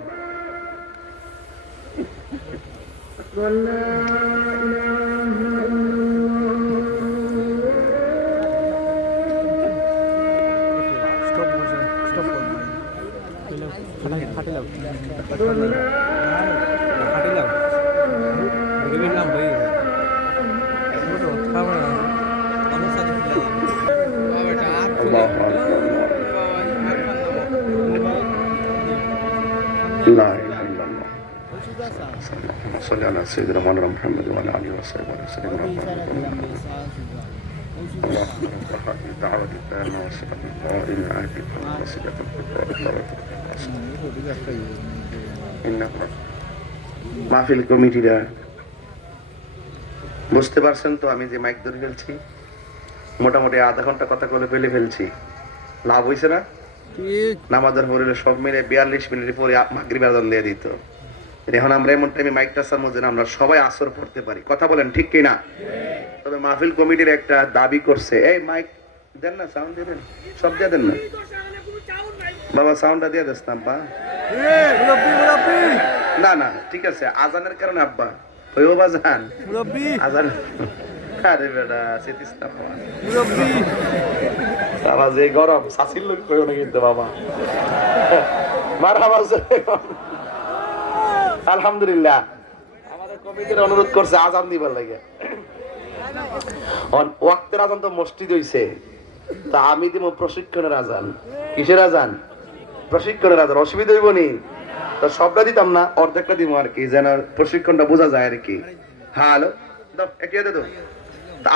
صلى على سيدنا مولانا محمد وعلى اله وصحبه وسلم. دعوة التامة والصلاة القائمة آتي وصلة মাহফিল কমিটিরা বুঝতে পারছেন তো আমি যে মাইক ধরে ফেলছি, মোটামুটি আধা ঘন্টা কথা বলে ফেলছি। লাভ হয়েছে না? নামাজের পরে সব মিলে 42 মিনিট পরে মাগরিব আযান দিয়ে দিত। এখন আমরা এমন টাইমে মাইকটা সামনে যেন আমরা সবাই আসর পড়তে পারি। কথা বলেন ঠিক কিনা? তবে মাহফিল কমিটির একটা দাবি করছে, এই মাইক দেন না, সাউন্ড দিয়ে দেন, সব দিয়ে দেন না বাবা, সাউন্ডটা দিয়ে দেস না আব্বা। না না ঠিক আছে, আজানের কারণে আব্বা হইও বাজান আজান। আরে বেটা সেতিস না বাবা, যে গরম শাসির লোক কইও না কিন্তু বাবা। মারহাবা। আলহামদুলিল্লাহ, আমাদের কমিটির অনুরোধ করছে আজান দিবার লাগে। ওয়াক্তের আজান তো মসজিদ হইছে, তা আমি দিব প্রশিক্ষণের আজান। কিসের আজান? প্রশিক্ষণের আজান। অসুবিধা হইব নি? তো সবটা দিতাম না, অর্ধেকটা দিব আর কি, যেন প্রশিক্ষণটা বোঝা যায় আর কি। হ্যালো দাও, এগিয়ে দে তো।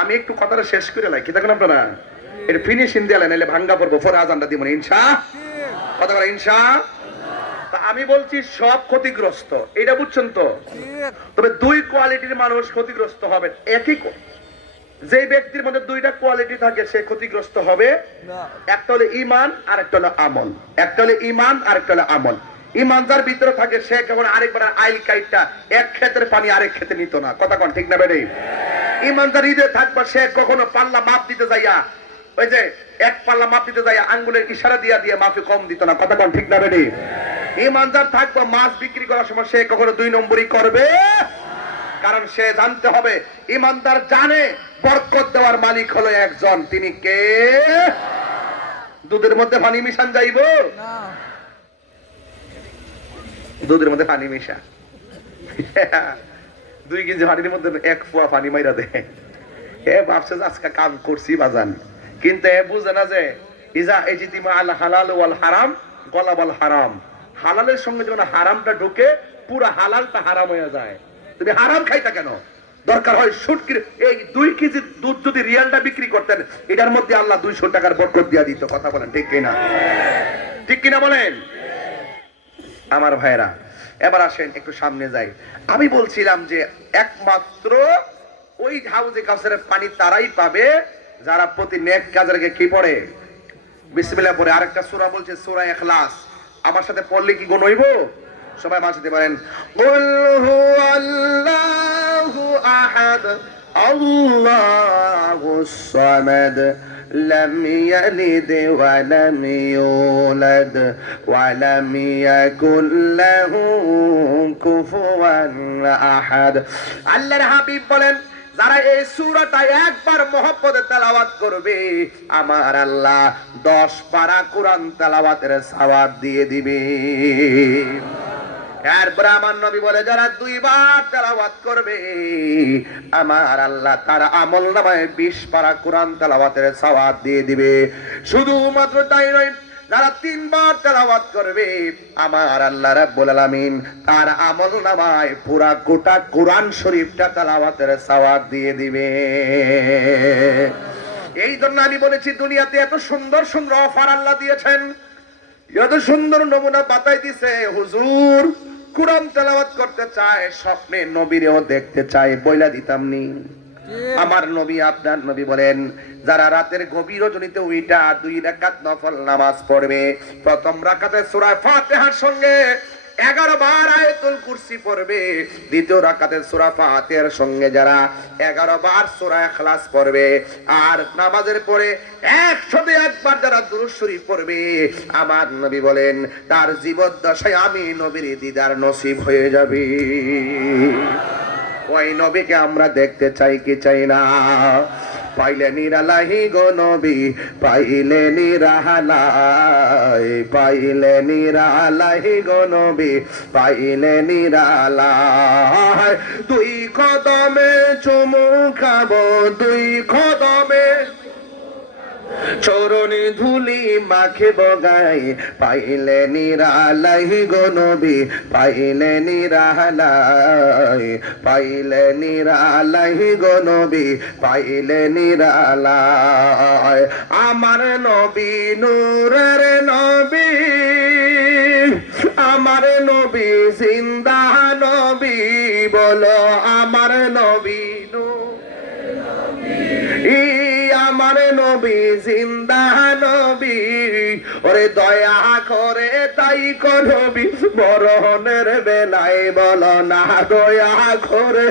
আমি একটু কথাটা শেষ করে লাই, কি দেখেন আপনারা এর ফিনিশিং দিয়ে নাইলে ভাঙ্গা পড়বো। পরে আজানটা দিব ইনশা কথা বলা ইনশা। আমি বলছি সব ক্ষতিগ্রস্ত, এটা বুঝছেন তো? তবে দুই কোয়ালিটির মানুষ ক্ষতিগ্রস্ত হবেন। একই যে ব্যক্তির মধ্যে দুইটা কোয়ালিটি থাকে সে ক্ষতিগ্রস্ত হবে। একটা হলো ইমান আর একটা হলো আমল। একটা হলো ইমান আর একটা হলো আমল। ইমান যার ভিতরে থাকে সে কেবল আরেকবার আইল কাইটটা এক ক্ষেতের পানি আরেক ক্ষেতে নিত না। কথা কোন ঠিক না বেড়ে? ইমানদার হৃদয়ে থাকবা, সে কখনো পাল্লা মাপ দিতে যাইয়া, ওই যে এক পাল্লা মাপ দিতে যাইয়া আঙ্গুলের ইশারা দিয়া দিয়ে মাফি কম দিত না। কথা কোন ঠিক না বেডি? ইমানদার থাকবা, মাছ বিক্রি করার সময় সে কখনো 2 নম্বরই করবে, কারণ সে জানতে হবে, ইমানদার জানে বরকত দেওয়ার মালিক হলো একজন, তিনি কে? দুধের মধ্যে পানি মিশান যাইব? না। দুধের মধ্যে পানি মিশা 2 কেজি পানির মধ্যে 1 ফুয়া পানি মাইরা দে, এ ভাবছে যে আজকে কাম করছি বাজান, কিন্তু এ বুঝে না যে ইজা ইজতিমা আল হালাল ওয়াল হারাম গলাবাল হারাম, হালালের সঙ্গে যখন হারামটা ঢুকে পুরো হালালটা হারাম হয়ে যায়। তুমি হারাম খাইতা কেন? দরকার হয় শুটকির এই 2 কেজি দুধ যদি রিয়ালটা বিক্রি করতেন, এটার মধ্যে আল্লাহ 200 টাকার বরকত দিয়া দিত। কথা বলেন ঠিক কিনা? ঠিক কিনা বলেন আমার ভাইরা? এবার আসেন একটু সামনে যাই। আমি বলছিলাম যে একমাত্র ওই হাউজে কাউসারের পানি তারাই পাবে যারা প্রতি নেক কাজের আগে কি পড়ে? বিসমিল্লাহ পড়ে। আরেকটা সূরা বলছে সূরা ইখলাস, আমার সাথে পড়লে কি গুণ হইব? সবাই মাঝে দিতে পারেন, কুল হুয়াল্লাহু আহাদ আল্লাহুস সামাদ লাম ইয়ালিদ ওয়া লাম ইউলাদ ওয়া লাম ইয়াকুল লাহু কুফুয়ান আহাদ। আল্লাহর হাবিব বলেন, যারা এই সূরাটা একবার মহব্বতে তেলাওয়াত করবে, আমার আল্লাহ 10 পারা কোরআন তেলাওয়াতের সওয়াব দিয়ে দিবে। এরপর আমার নবী বলে, যারা 2 বার তেলাওয়াত করবে, আমার আল্লাহ তার আমলনামায় 20 পারা কোরআন তেলাওয়াতের সওয়াব দিয়ে দিবে। শুধুমাত্র তাই নয়, যারা 3 বার তেলাওয়াত করবে, আমার আল্লাহ রাব্বুল আলামিন তার আমলনামায় পুরা গোটা কোরআন শরীফটা তেলাওয়াতের সওয়াব দিয়ে দিবে। এই জন্য আমি বলেছি, দুনিয়াতে এত সুন্দর সুন্দর অফার আল্লাহ দিয়েছেন, এত সুন্দর নমুনা বাতাই দিছে। হুজুর কোরআন তেলাওয়াত করতে চায়, স্বপ্নে নবীরেও দেখতে চায়, বইলা দিতাম নি? আমার নবী আপনার নবী বলেন, যারা রাতের গভীর রজনীতে উইটা 2 রাকাত নফল নামাজ পড়বে, প্রথম রাকাতে সূরা ফাতিহার সঙ্গে 11 বার আয়াতুল কুরসি পড়বে, দ্বিতীয় রাকাতে সূরা ফাতিহার সঙ্গে যারা 11 বার সূরা ইখলাস পড়বে, আর নামাজের পরে 101 বার যারা দুরূদ শরীফ পড়বে, আমার নবী বলেন তার জীবদ্দশায় আমি নবীর দিদার নসিব হয়ে যাবে। ওই নবীকে আমরা দেখতে চাই কি চাই না? পাইলে নিরালাহি গো নবী, পাইলে নিরালাই, পাইলে নিরালাহি গো নবী, পাইলে নিরালাই। 2 কদমে চুমু খাবো, 2 কদমে চরণে ধুলি মাখে বগাই, পাইলে নিরালাই গো নবী, পাইলে নিরালাই, পাইলে নিরালাই গো নবী, পাইলে নিরালাই। আমার নবী নূরের নবী, আমার নবী জিন্দা নবী, বলো আমার নবী আমার নবী জিন্দা নবী। ওরে দয়া করে তাই কো নবী, মরণের বেলায় বলো না দয়া করে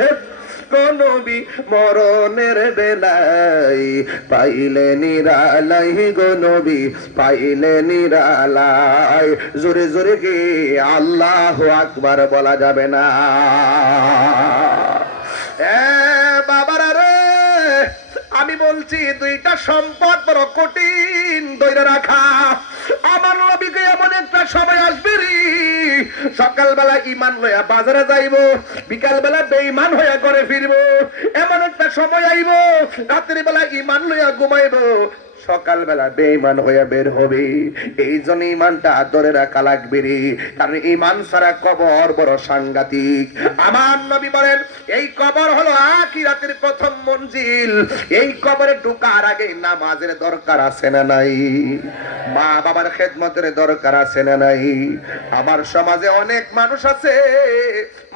কো নবী, মরণের বেলায় পাইলে নিরালাই গো নবী, পাইলে নিরালাই। জোরে জোরে কি আল্লাহু আকবার বলা যাবে না? বাবারা রে, আমি বলছি 2টা সম্পদ বড় কঠিন ধরে রাখা। আমার নবীকে এমন একটা সময় আসবে রে, সকালবেলা ঈমান লইয়া বাজারে যাইব, বিকাল বেলা বেঈমান হইয়া ঘরে ফিরবো। এমন একটা সময় আইব, রাতের বেলা ঈমান লইয়া ঘুমাইব, সকালবেলা বেঈমান হইয়া বের হবে। এই জন্য ঈমানটা ধরে রাখা লাগবে রে, কারণ ঈমান ছাড়া কবর বড় সাংঘাতিক। আমার নবী বলেন, এই কবর হলো আখিরাতের প্রথম মঞ্জিল। এই কবরে ঢোকার আগে নামাজের দরকার আছে না নাই? মা বাবার খেদমতের দরকার আছে না নাই? আমার সমাজে অনেক মানুষ আছে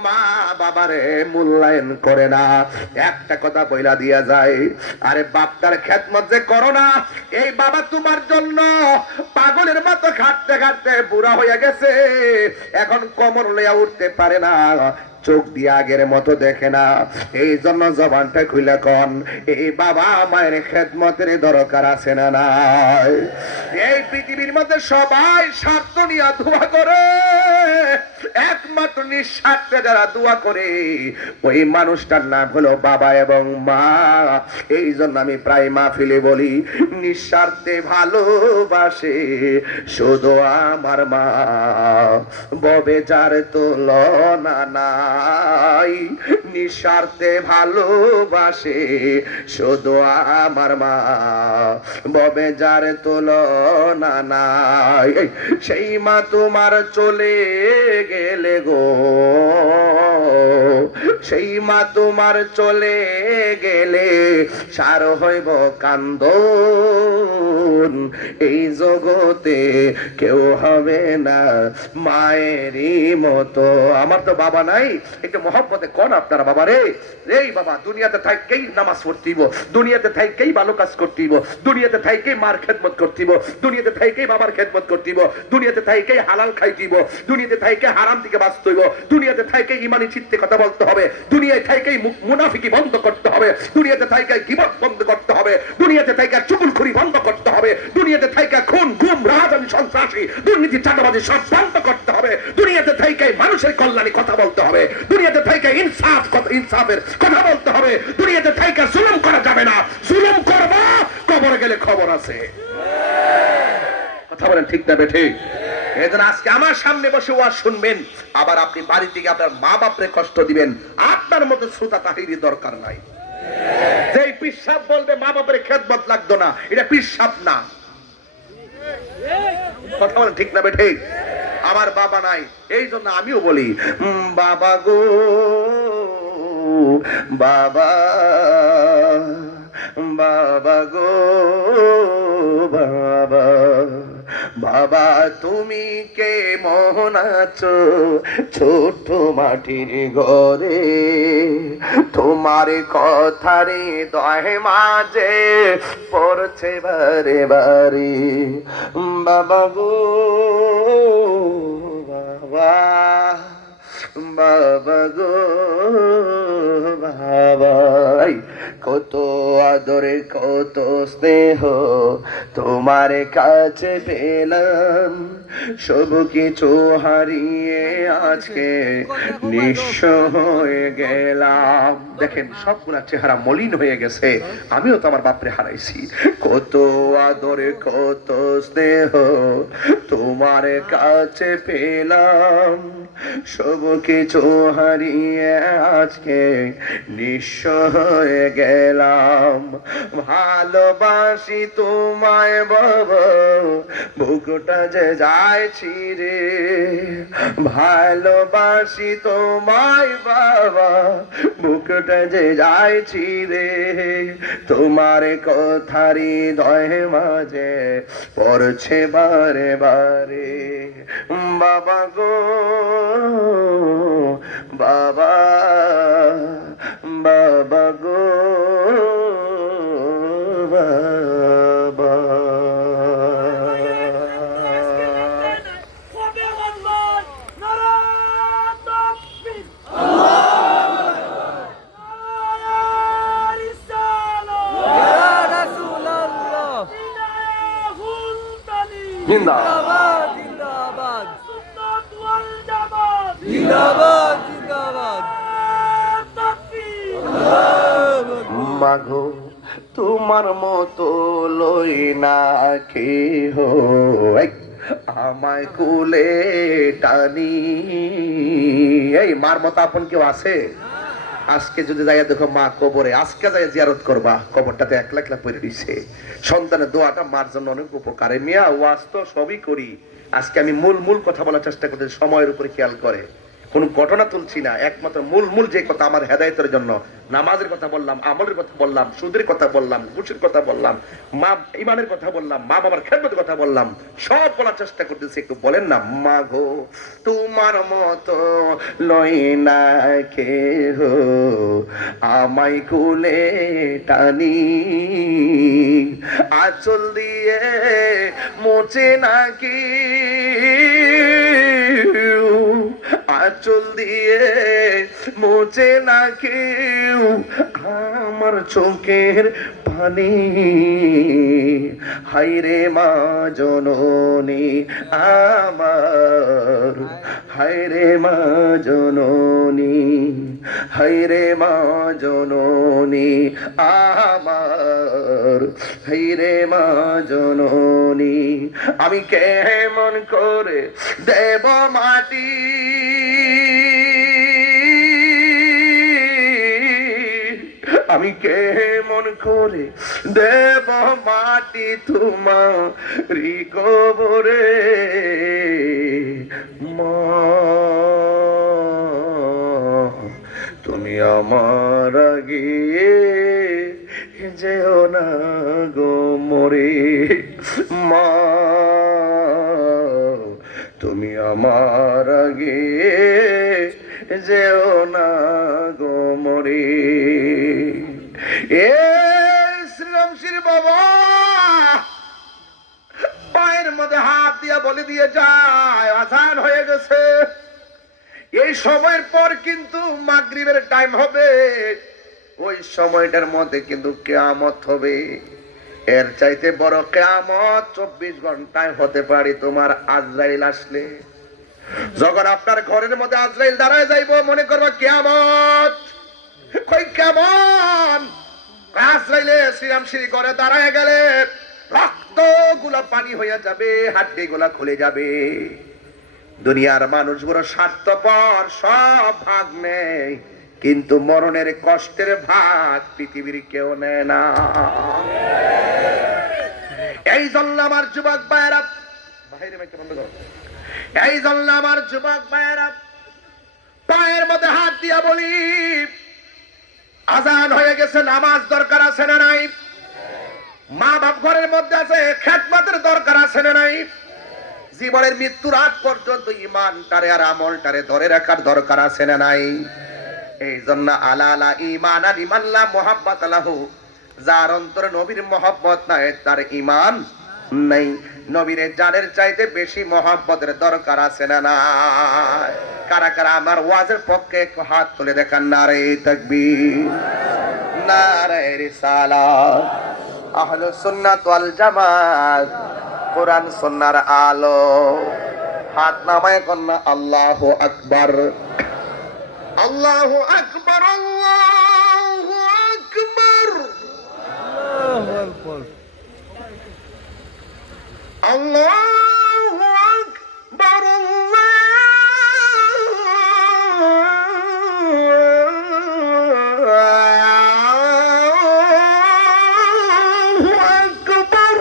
মা বাবারে মূল্যায়ন করে না। একটা কথা বইলা দিয়া যায়, আরে বাপটার খেদমত যে করো না, এই বাবা তোমার জন্য পাগলের মতো খাটতে খাটতে বুড়া হয়ে গেছে, এখন কোমর লইয়া উঠতে পারে না, চোখ দিয়ে আগের মতো দেখে না। এই জন্য জবানটা খুলে কন, এই বাবা মায়ের খেদমতের দরকার আছে না নাই? এই পৃথিবীর মধ্যে সবাই স্বার্থ নিয়ে দোয়া করে, একমাত্র নিঃস্বার্থে যারা দোয়া করে ওই মানুষটার নাম হলো বাবা এবং মা। এই জন্য আমি প্রায় মাহফিলে বলি, নিঃস্বার্থে ভালোবাসে শুধু আমার মা, ববে যার তুলনা নাই। নিঃস্বার্থে ভালোবাসে শুধু আমার মা, ববে যার তুলনা নাই। সেই মা তোমার চলে গেলে গো, সেই মা তোমার চলে গেলে সার হইব কান্দন। এই জগতে কেউ হবে না মায়েরই মতো। আমার তো বাবা নাই, একটু মহব্বতে কোন আপনারা বাবা রে, এই বাবা দুনিয়াতে থাকেই নামাজ পড়তিব, দুনিয়াতে থাকেই ভালো কাজ করতিব, দুনিয়াতে থাকেই মার খেদমত করতিব, দুনিয়াতে থাকেই বাবার খেদমত করতিব, দুনিয়াতে থাকেই হালাল খাইতিব, দুনিয়াতে থাকেই হারাম থেকে বাঁচতেইব, দুনিয়াতে থাকেই ইমানি চিত্তে কথা বলতে হবে, দুনিয়ায় থাকেই মুনাফিকি বন্ধ করতে হবে, দুনিয়াতে থাকেই গীবত বন্ধ করতে হবে, দুনিয়াতে থাকেই চুগলখড়ি বন্ধ করতে হবে, দুনিয়াতে থাকেই খুন গুম রাহাজানি সন্ত্রাসী দুর্নীতি চাঁদাবাজি সব বন্ধ করতে হবে, দুনিয়াতে থাকেই মানুষের কল্যাণে কথা বলতে হবে, দুনিয়াতে থাকেই ইনসাফের কথা বলতে হবে, দুনিয়াতে থাকেই জুলুম করা যাবে না, জুলুম করব কবরে গেলে খবর আছে। কথা বলেন ঠিক না বেঠিক? এজন্য আজকে আমার সামনে বসে ওয়াজ শুনবেন, আবার আপনি বাড়ি থেকে আপনার মা বাপরে কষ্ট দিবেন, আপনার মতো শ্রোতা তাহিরি দরকার নাই। যেই পিসাব বলবে মা বাপের খেদমত লাগতো না, এটা পিসাব না। কথা বলেন ঠিক না বেঠিক? আমার বাবা নাই, এই জন্য আমিও বলি বাবা গো বাবা, বাবা গো বাবা, বাবা তুমি কে মোহন আছো ছোট মাটির ঘরে, তোমার কথারে দহে মাঝে পড়ছে বারে বারে, বাবা গো বাবা, বাবা গো বাবা। কত আদরে কত স্নেহ তোমার কাছে পেলাম, সব কিছু হারিয়ে আজকে নিঃস্ব হয়ে গেলাম। দেখেন সবগুলা চেহারা মলিন হয়ে গেছে, আমিও তো আমার বাপরে হারাইছি। কত আদরে কত স্নেহ তোমার কাছে পেলাম, সব কিছু হারিয়ে আজকে নিঃস্ব হয়ে গেলাম। ভালোবাসি তোমায় বাবা, বুকটা যে যায় ছিঁড়ে, ভালোবাসি তোমায় বাবা, বুকটা যে যায় ছিঁড়ে, তোমার কথারি দহে মাঝে পড়ছে বারে বারে, বাবা গো বাবা, বাবা গো বাবা। জিন্দাবাদ জিন্দাবাদ জিন্দাবাদ জিন্দাবাদ। মাগো তোমার মতো লই না কেহ, আমায় কুলে টানি। এই মার মতো আপন কেউ আছে? আজকে যদি যাইয়া দেখো মা কবরে, আজকে যাই জিয়ারত করবা, কবরটাতে একলা একলা পড়ে দিছে। সন্তানের দোয়াটা মার জন্য অনেক উপকারে। মিয়া ওয়াজ তো সবই করি, আজকে আমি মূল কথা বলার চেষ্টা করতে, সময়ের উপরে খেয়াল করে কোন ঘটনা তুলছি না, একমাত্র মূল যে কথা আমার হেদায়েতের জন্য। নামাজের কথা বললাম, আমলের কথা বললাম, সুদের কথা বললাম, ঘুষের কথা বললাম, মা ইমানের কথা বললাম, মা বাবার খেদমতের কথা বললাম, সব বলার চেষ্টা করতেছি। একটু বলেন না, মা গো তোমার মতো লই না কেহ, আমায় কুলে টানি, আঁচল দিয়ে মোচে নাকি, আঁচল দিয়ে মোচে না কেউ আমার চোখের পানি। হায়রে মা জননী আমার, হায়রে মা জননী, হায়রে মা জননী আমার, হায়রে মা জননী। আমি কেমন করে দেব মাটি, আমি কেমন করে দেব মাটি তোমারি কবরে। মা তুমি আমার আগে যেও না গো মরে। মা তুমি আমার আগে যেও না গো মরে। এ শ্রীরামশির বাবা পায়ের মধ্যে হাত দিয়া বলে দিয়ে যায় আজান হয়ে গেছে। এই সময়ের পর কিন্তু মাগরিবের টাইম হবে, ওই সময়টার মধ্যে কিন্তু কিয়ামত হবে। এর চাইতে বড় কিয়ামত 24 ঘন্টায় হতে পারে তোমার আজরাইল আসলে। যখন আপনার ঘরের মধ্যে আজরাইল দাঁড়ায় যাইব মনে করবা কিয়ামত। কই কেমন আজরাইলে শ্রীরামশিরি ঘরে দাঁড়ায় গেলে রক্ত গুলা পানি হয়ে যাবে, হাড্ডি গুলা খুলে যাবে। দুনিয়ার মানুষগুলো স্বার্থপর, সব ভাগ নেয়, কিন্তু মরণের কষ্টের ভাগ পৃথিবীর কেউ নেয় না। এই জন্য আমার যুবক ভাইয়েরা, এই জন্য আমার যুবক ভাইয়েরা পায়ের মধ্যে হাত দিয়া বলি আজান হয়ে গেছে, নামাজ দরকার আছে না নাই? মা বাপ ঘরের মধ্যে আছে, খেদমতের দরকার আছে না নাই? জীবনের মৃত্যুর আগ পর্যন্ত ইমানটারে আর আমলটারে ধরে রাখার দরকার আছে না নাই? এই জন্য আলা আলা ঈমান আর ইমাল্লাহ মুহাব্বত আলাহু, যার অন্তরে নবীর মহব্বত নাই তার ঈমান নাই। নবীর জানের চাইতে বেশি মহব্বতের দরকার আছে না নাই? কারা কারা আমার ওয়াজের পক্ষে একটু হাত তুলে দেখান। নারে তাকবীর, নারে রিসালাত, আহলুস সুন্নাত ওয়াল জামাত, কোরআন সুন্নাহর আলো। হাত নামায় কন্যা আল্লাহু আকবার, আল্লাহু আকবার, আল্লাহু আকবার, আল্লাহু আকবার। আল্লাহু আকবার, আল্লাহু আকবার।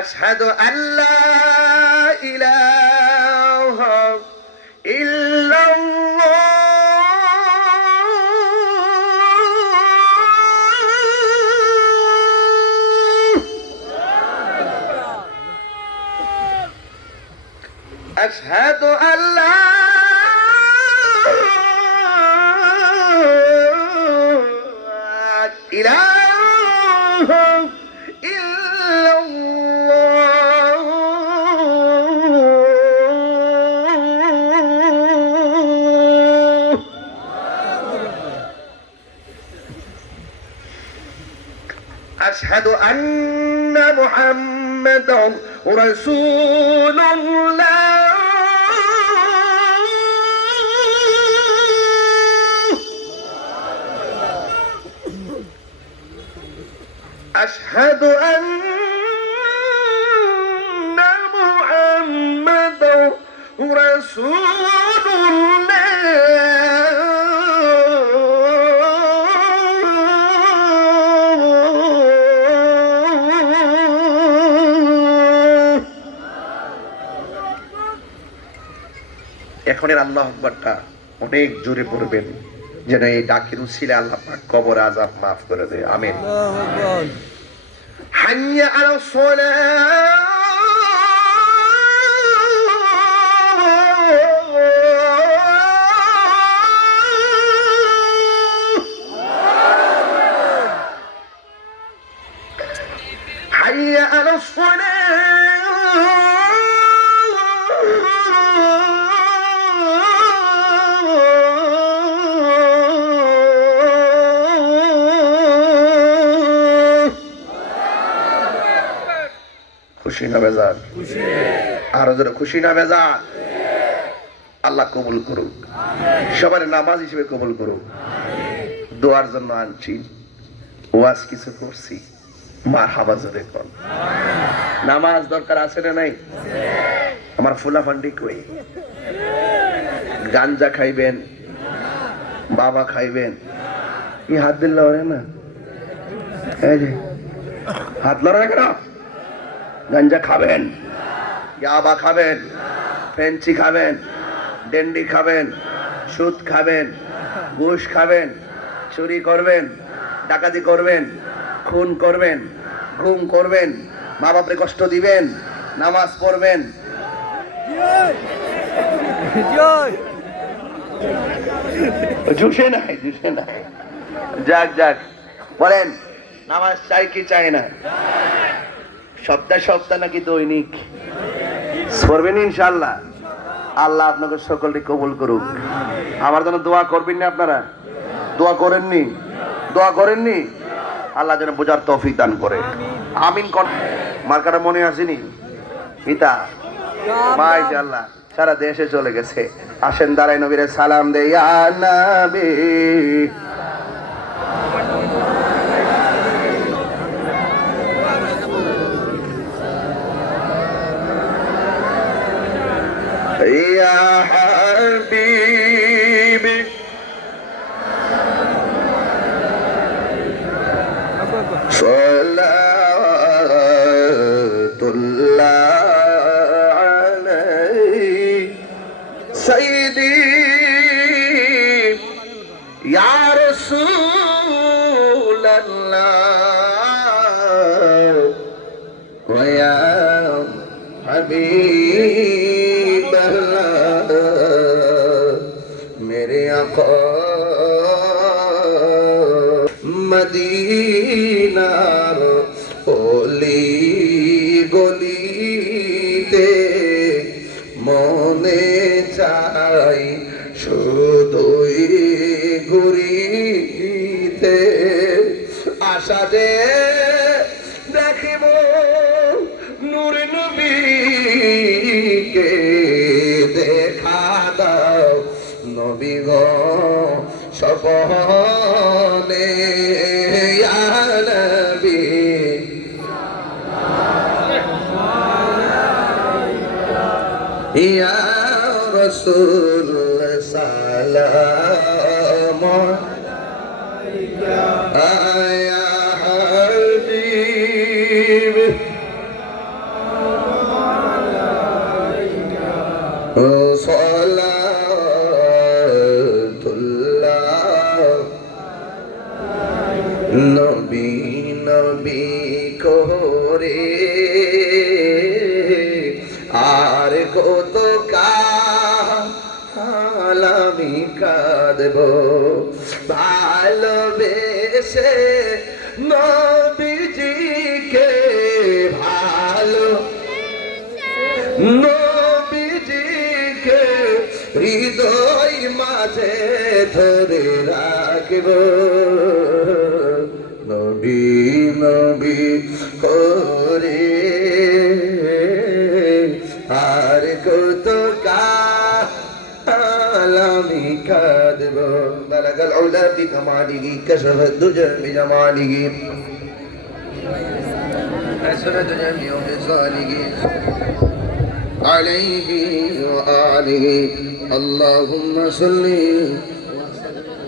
আশহাদু আল্লা ইলাহা ইল্লাল্লাহ, أشهد أن لا إله إلا الله أشهد أن محمدا رسول الله أشهد أن محمدا رسول الله। এখনের আল্লাহু আকবারটা অনেক জোরে পড়বেন যেন এই ডাকের উসিলে আল্লাহ পাক কবর আযাব maaf করে দেয়। আমিন। আল্লাহু আকবার। হাইয়া আলাস সালাহ, হাইয়া আলাস সালাহ, খুশি না বেজার? আরো জোরে খুশি না বেজার? আল্লাহ কবুল করুক, সবার নামাজ হিসেবে কবুল করুক। দোয়ার জন্য আনছি, ওয়াজ কিছু করছি, মারহাবা জোরে কোন। নামাজ দরকার আছে না নাই? আমার ফুলাফান্ডি কই? গাঞ্জা খাইবেন, বাবা খাইবেন, কি হাত দিল লড়ে না? এই যে হাত লড়ে কেন? গাঞ্জা খাবেন, ইয়াবা খাবেন, ফেন্সি খাবেন, ডেন্ডি খাবেন, সুদ খাবেন, ঘুষ খাবেন, চুরি করবেন, ডাকাতি করবেন, খুন করবেন, গুম করবেন, মা বাপরে কষ্ট দিবেন, নামাজ পড়বেন। জয় জুসে নাই, জুসে নাই। যাক যাক, বলেন নামাজ চাই কি চাই না? সপ্তাহে সপ্তাহ নাকি দৈনিক পড়বেন ইনশাআল্লাহ। আল্লাহ আপনাকে সকলকে কবুল করুক। আমার জন্য দোয়া করবেন না আপনারা? দোয়া করেননি? দোয়া করেননি? আল্লাহ যেন বোঝার তৌফিক দান করে। আমিন কোন? মার্কাটা মনে আসেনি? পিতা মাশাআল্লাহ সারা দেশে চলে গেছে। আসেন দাঁড়াই নবীরে সালাম দে, ইয়া নবী। ইয়া হাবিবি সালাতুল্লাহ আলাইহি সাইয়্যিদি ইয়া রাসূলুল্লাহ ওয়া ইয়া হাবিবাল্লাহ মেরে আকা মদিনার ওলি গলিতে মনে চাই শুধুই ঘুরিতে। আশা যে দেখিব নূর নবীকে, দেখা দাও নবী গো সপনে, ইয়া নবী ইয়া রাসূল সালাম আলাইকা ইয়া হাবিব সালাতুল্লাহ। নবী নবী করে আর কত কাল আমি কাঁদব, ভালোবেসে নবীজিকে, ভালো নবীজিকে হৃদয় মাঝে ধরে রাখব। নবী নবী করে আর কত কাল আমি কাঁদব। বালাগাল উলা বিকামালিহি কাশাফাদ দুজা বিজামালিহি حسنت جميع خصاله عليه وآله اللهم صل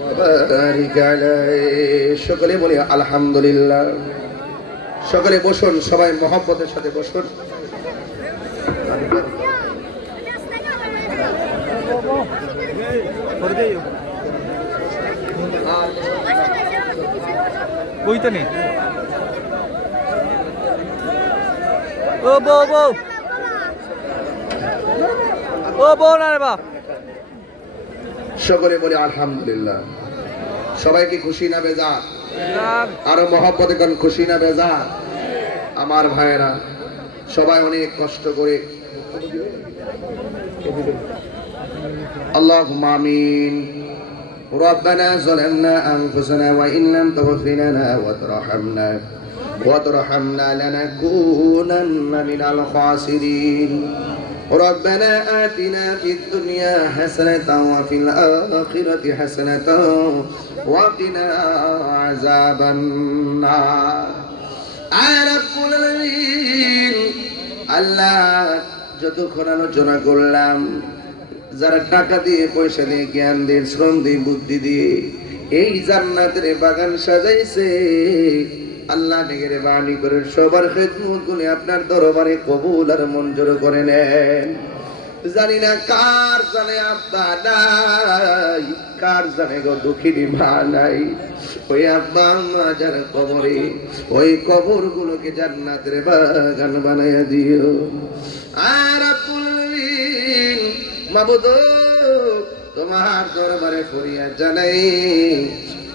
وبارك عليه। সকলে বলি আলহামদুলিল্লাহ। সকলে বসুন, সবাই মহব্বতের সাথে বসুন। কই তো নেই। ও বউ বউ, ও বউ না রে বাপ। সকলে বলি আলহামদুলিল্লাহ। সবাই কি খুশি না বেজার? আরো মহব্বতে কোন খুশি না বেজার? আমার ভাইয়েরা সবাই অনেক কষ্ট করে, আল্লাহুম্মা আমিন। ربنا ظلمنا أنفسنا وإن لم تغفر لنا وترحمنا وترحمنا لنكونن من الخاسرين ربنا آتنا في الدنيا حسنة وفي الآخرة حسنة وقنا عذاب النار رب العالمين আল্লাহ যতক্ষণ আলোচনা করলাম যারা টাকা দিয়ে পয়সা দিয়ে জ্ঞান দিয়ে শ্রম দিয়ে বুদ্ধি দিয়ে এই জান্নাতের বাগান সাজাইছে আল্লাহ নেগেরে বাণী করে সবার খেদমত গুলি আপনার দরবারে কবুল আর মঞ্জুর করে নেন জানি না কার জানে আব্বা নাই কার জানে গো দুঃখিনী মা নাই ওই আব্বা আম্মা যার কবরে ওই কবর গুলোকে জান্নাতের বাগান বানাইয়া দিও আর আব্দুল মাবুদ তোমার দরবারে ফরিয়াদ জানাই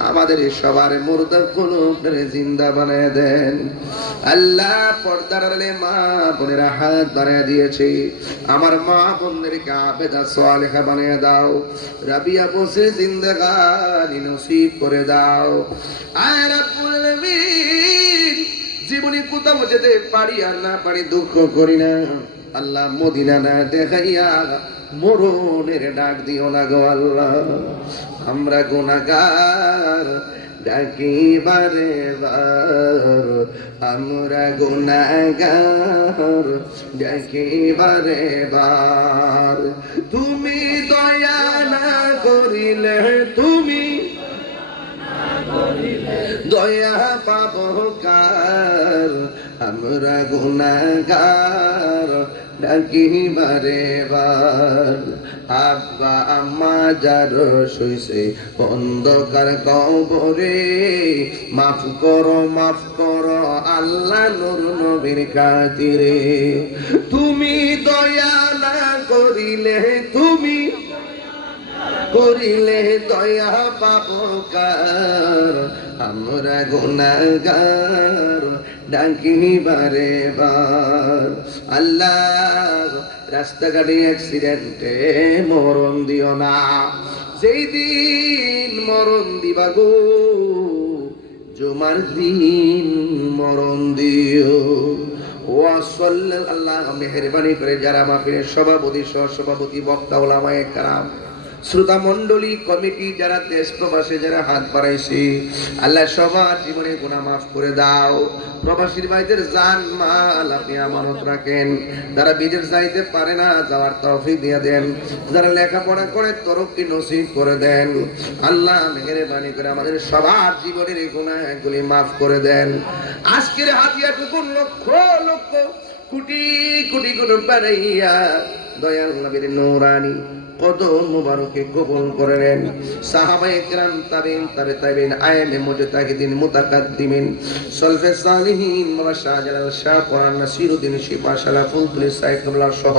আমাদের সবার মুর্দা গুলো জিন্দা বানায় দেন আল্লাহ পর্দার আড়ালে মা বোনেরা হাত বানায় দিয়েছে আমার মা বোনদেরকে আবেদা সালেহা বানিয়ে দাও রাবিয়া বসে জিন্দেগানি নসিব করে দাও আয় রাব্বুল আলামিন জীবনে কোথাও যেতে পারি আর না পারি দুঃখ করি না আল্লাহ মদিনা না দেখাইয়া মরণের ডাক দিও না গো আল্লাহ আমরা গুনাহগার ডাকি বারে বার আমরা গুনাহগার ডাকি বারে বার তুমি দয়া না করিলে তুমি দয়া পাবো কার আমরা গুনাহগার ডাকি বারে বার আব্বা আম্মা যার শুইছে অন্ধকার কবরে মাফ করো আল্লাহ নূর নবীর খাতিরে তুমি দয়া না করিলে দয়া পাবো কার আমরা গুনাহগার ডাকি বারে বার আল্লাহ রাস্তাঘাটে অ্যাক্সিডেন্টে মরণ দিও না যেই দিন মরণ দিবা গো জুমার দিন মরণ দিও আল্লাহ মেহেরবানি করে যারা মাহফিলের সভাপতি সহসভাপতি বক্তা ওলামায়ে কেরাম শ্রোতা মণ্ডলী কমিটি যারা দেশ প্রবাসে যারা হাত বাড়াইছে আল্লাহ সবার জীবনে গুনাহ মাফ করে দাও প্রবাসীর ভাইদের জান মাল আপনি আমানত রাখেন যারা বিদেশ যাইতে পারে না যাওয়ার তৌফিক দিয়ে দেন যারা লেখাপড়া করে তরক্কি নসিব করে দেন আল্লাহ মেহেরবানি করে আমাদের সবার জীবনের গুনাহগুলি মাফ করে দেন আজকের হাদিয়াটুকু লক্ষ লক্ষ কোটি কোটি গুণ বাড়াইয়া দয়াল নবীর নূরানি কদম মুবারকে কবুল করে নেন সাহাবায়ে কেরাম তাবেঈন তাবেঈন আইএমএ মুজতাহিদিন মুতাকাদ্দিমিন সলফে সালিহিন মাওলানা শাহজালাল শাহ কোরআন নাসিরউদ্দিন শিফা সালাফুল সাইফুল্লাহ সহ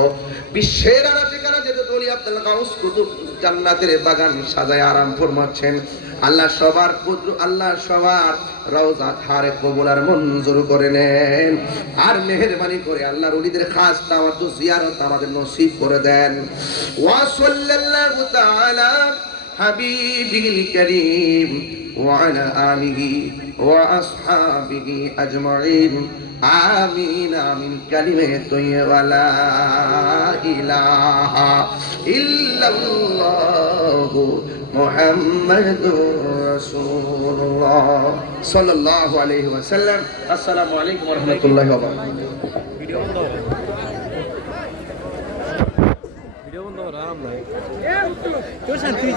বিশ্বের আরাফিকারা যে দলি আব্দুল গাউস কুতুব জান্নাতের বাগান সাজায় আরাম ফরমাচ্ছেন আল্লাহ সবার পুত্র আল্লাহ সবার রওজা ধারে কবুল আর মঞ্জুর করে নেন আর মেহেরবানি করে আল্লাহর ওলিদের খাস তাওয়াজ্জু জিয়ারত আমাদের নসিব করে দেন ওয়া সাল্লাল্লাহু তাআলা হাবিবিল কারীম ওয়া আলা আলিহি ওয়া আসহাবিহি আজমাইন আমিন আমিন কালিমে তৈয়বা লা ইলাহা ইল্লাল্লাহু মুহাম্মাদুর রাসূলুল্লাহ সাল্লাল্লাহু আলাইহি ওয়াসাল্লাম আসসালামু আলাইকুম ওয়া রাহমাতুল্লাহি ওয়া বারাকাতুহু ভিডিও বন্ধ কর আরাম নাই কেউ শান্তি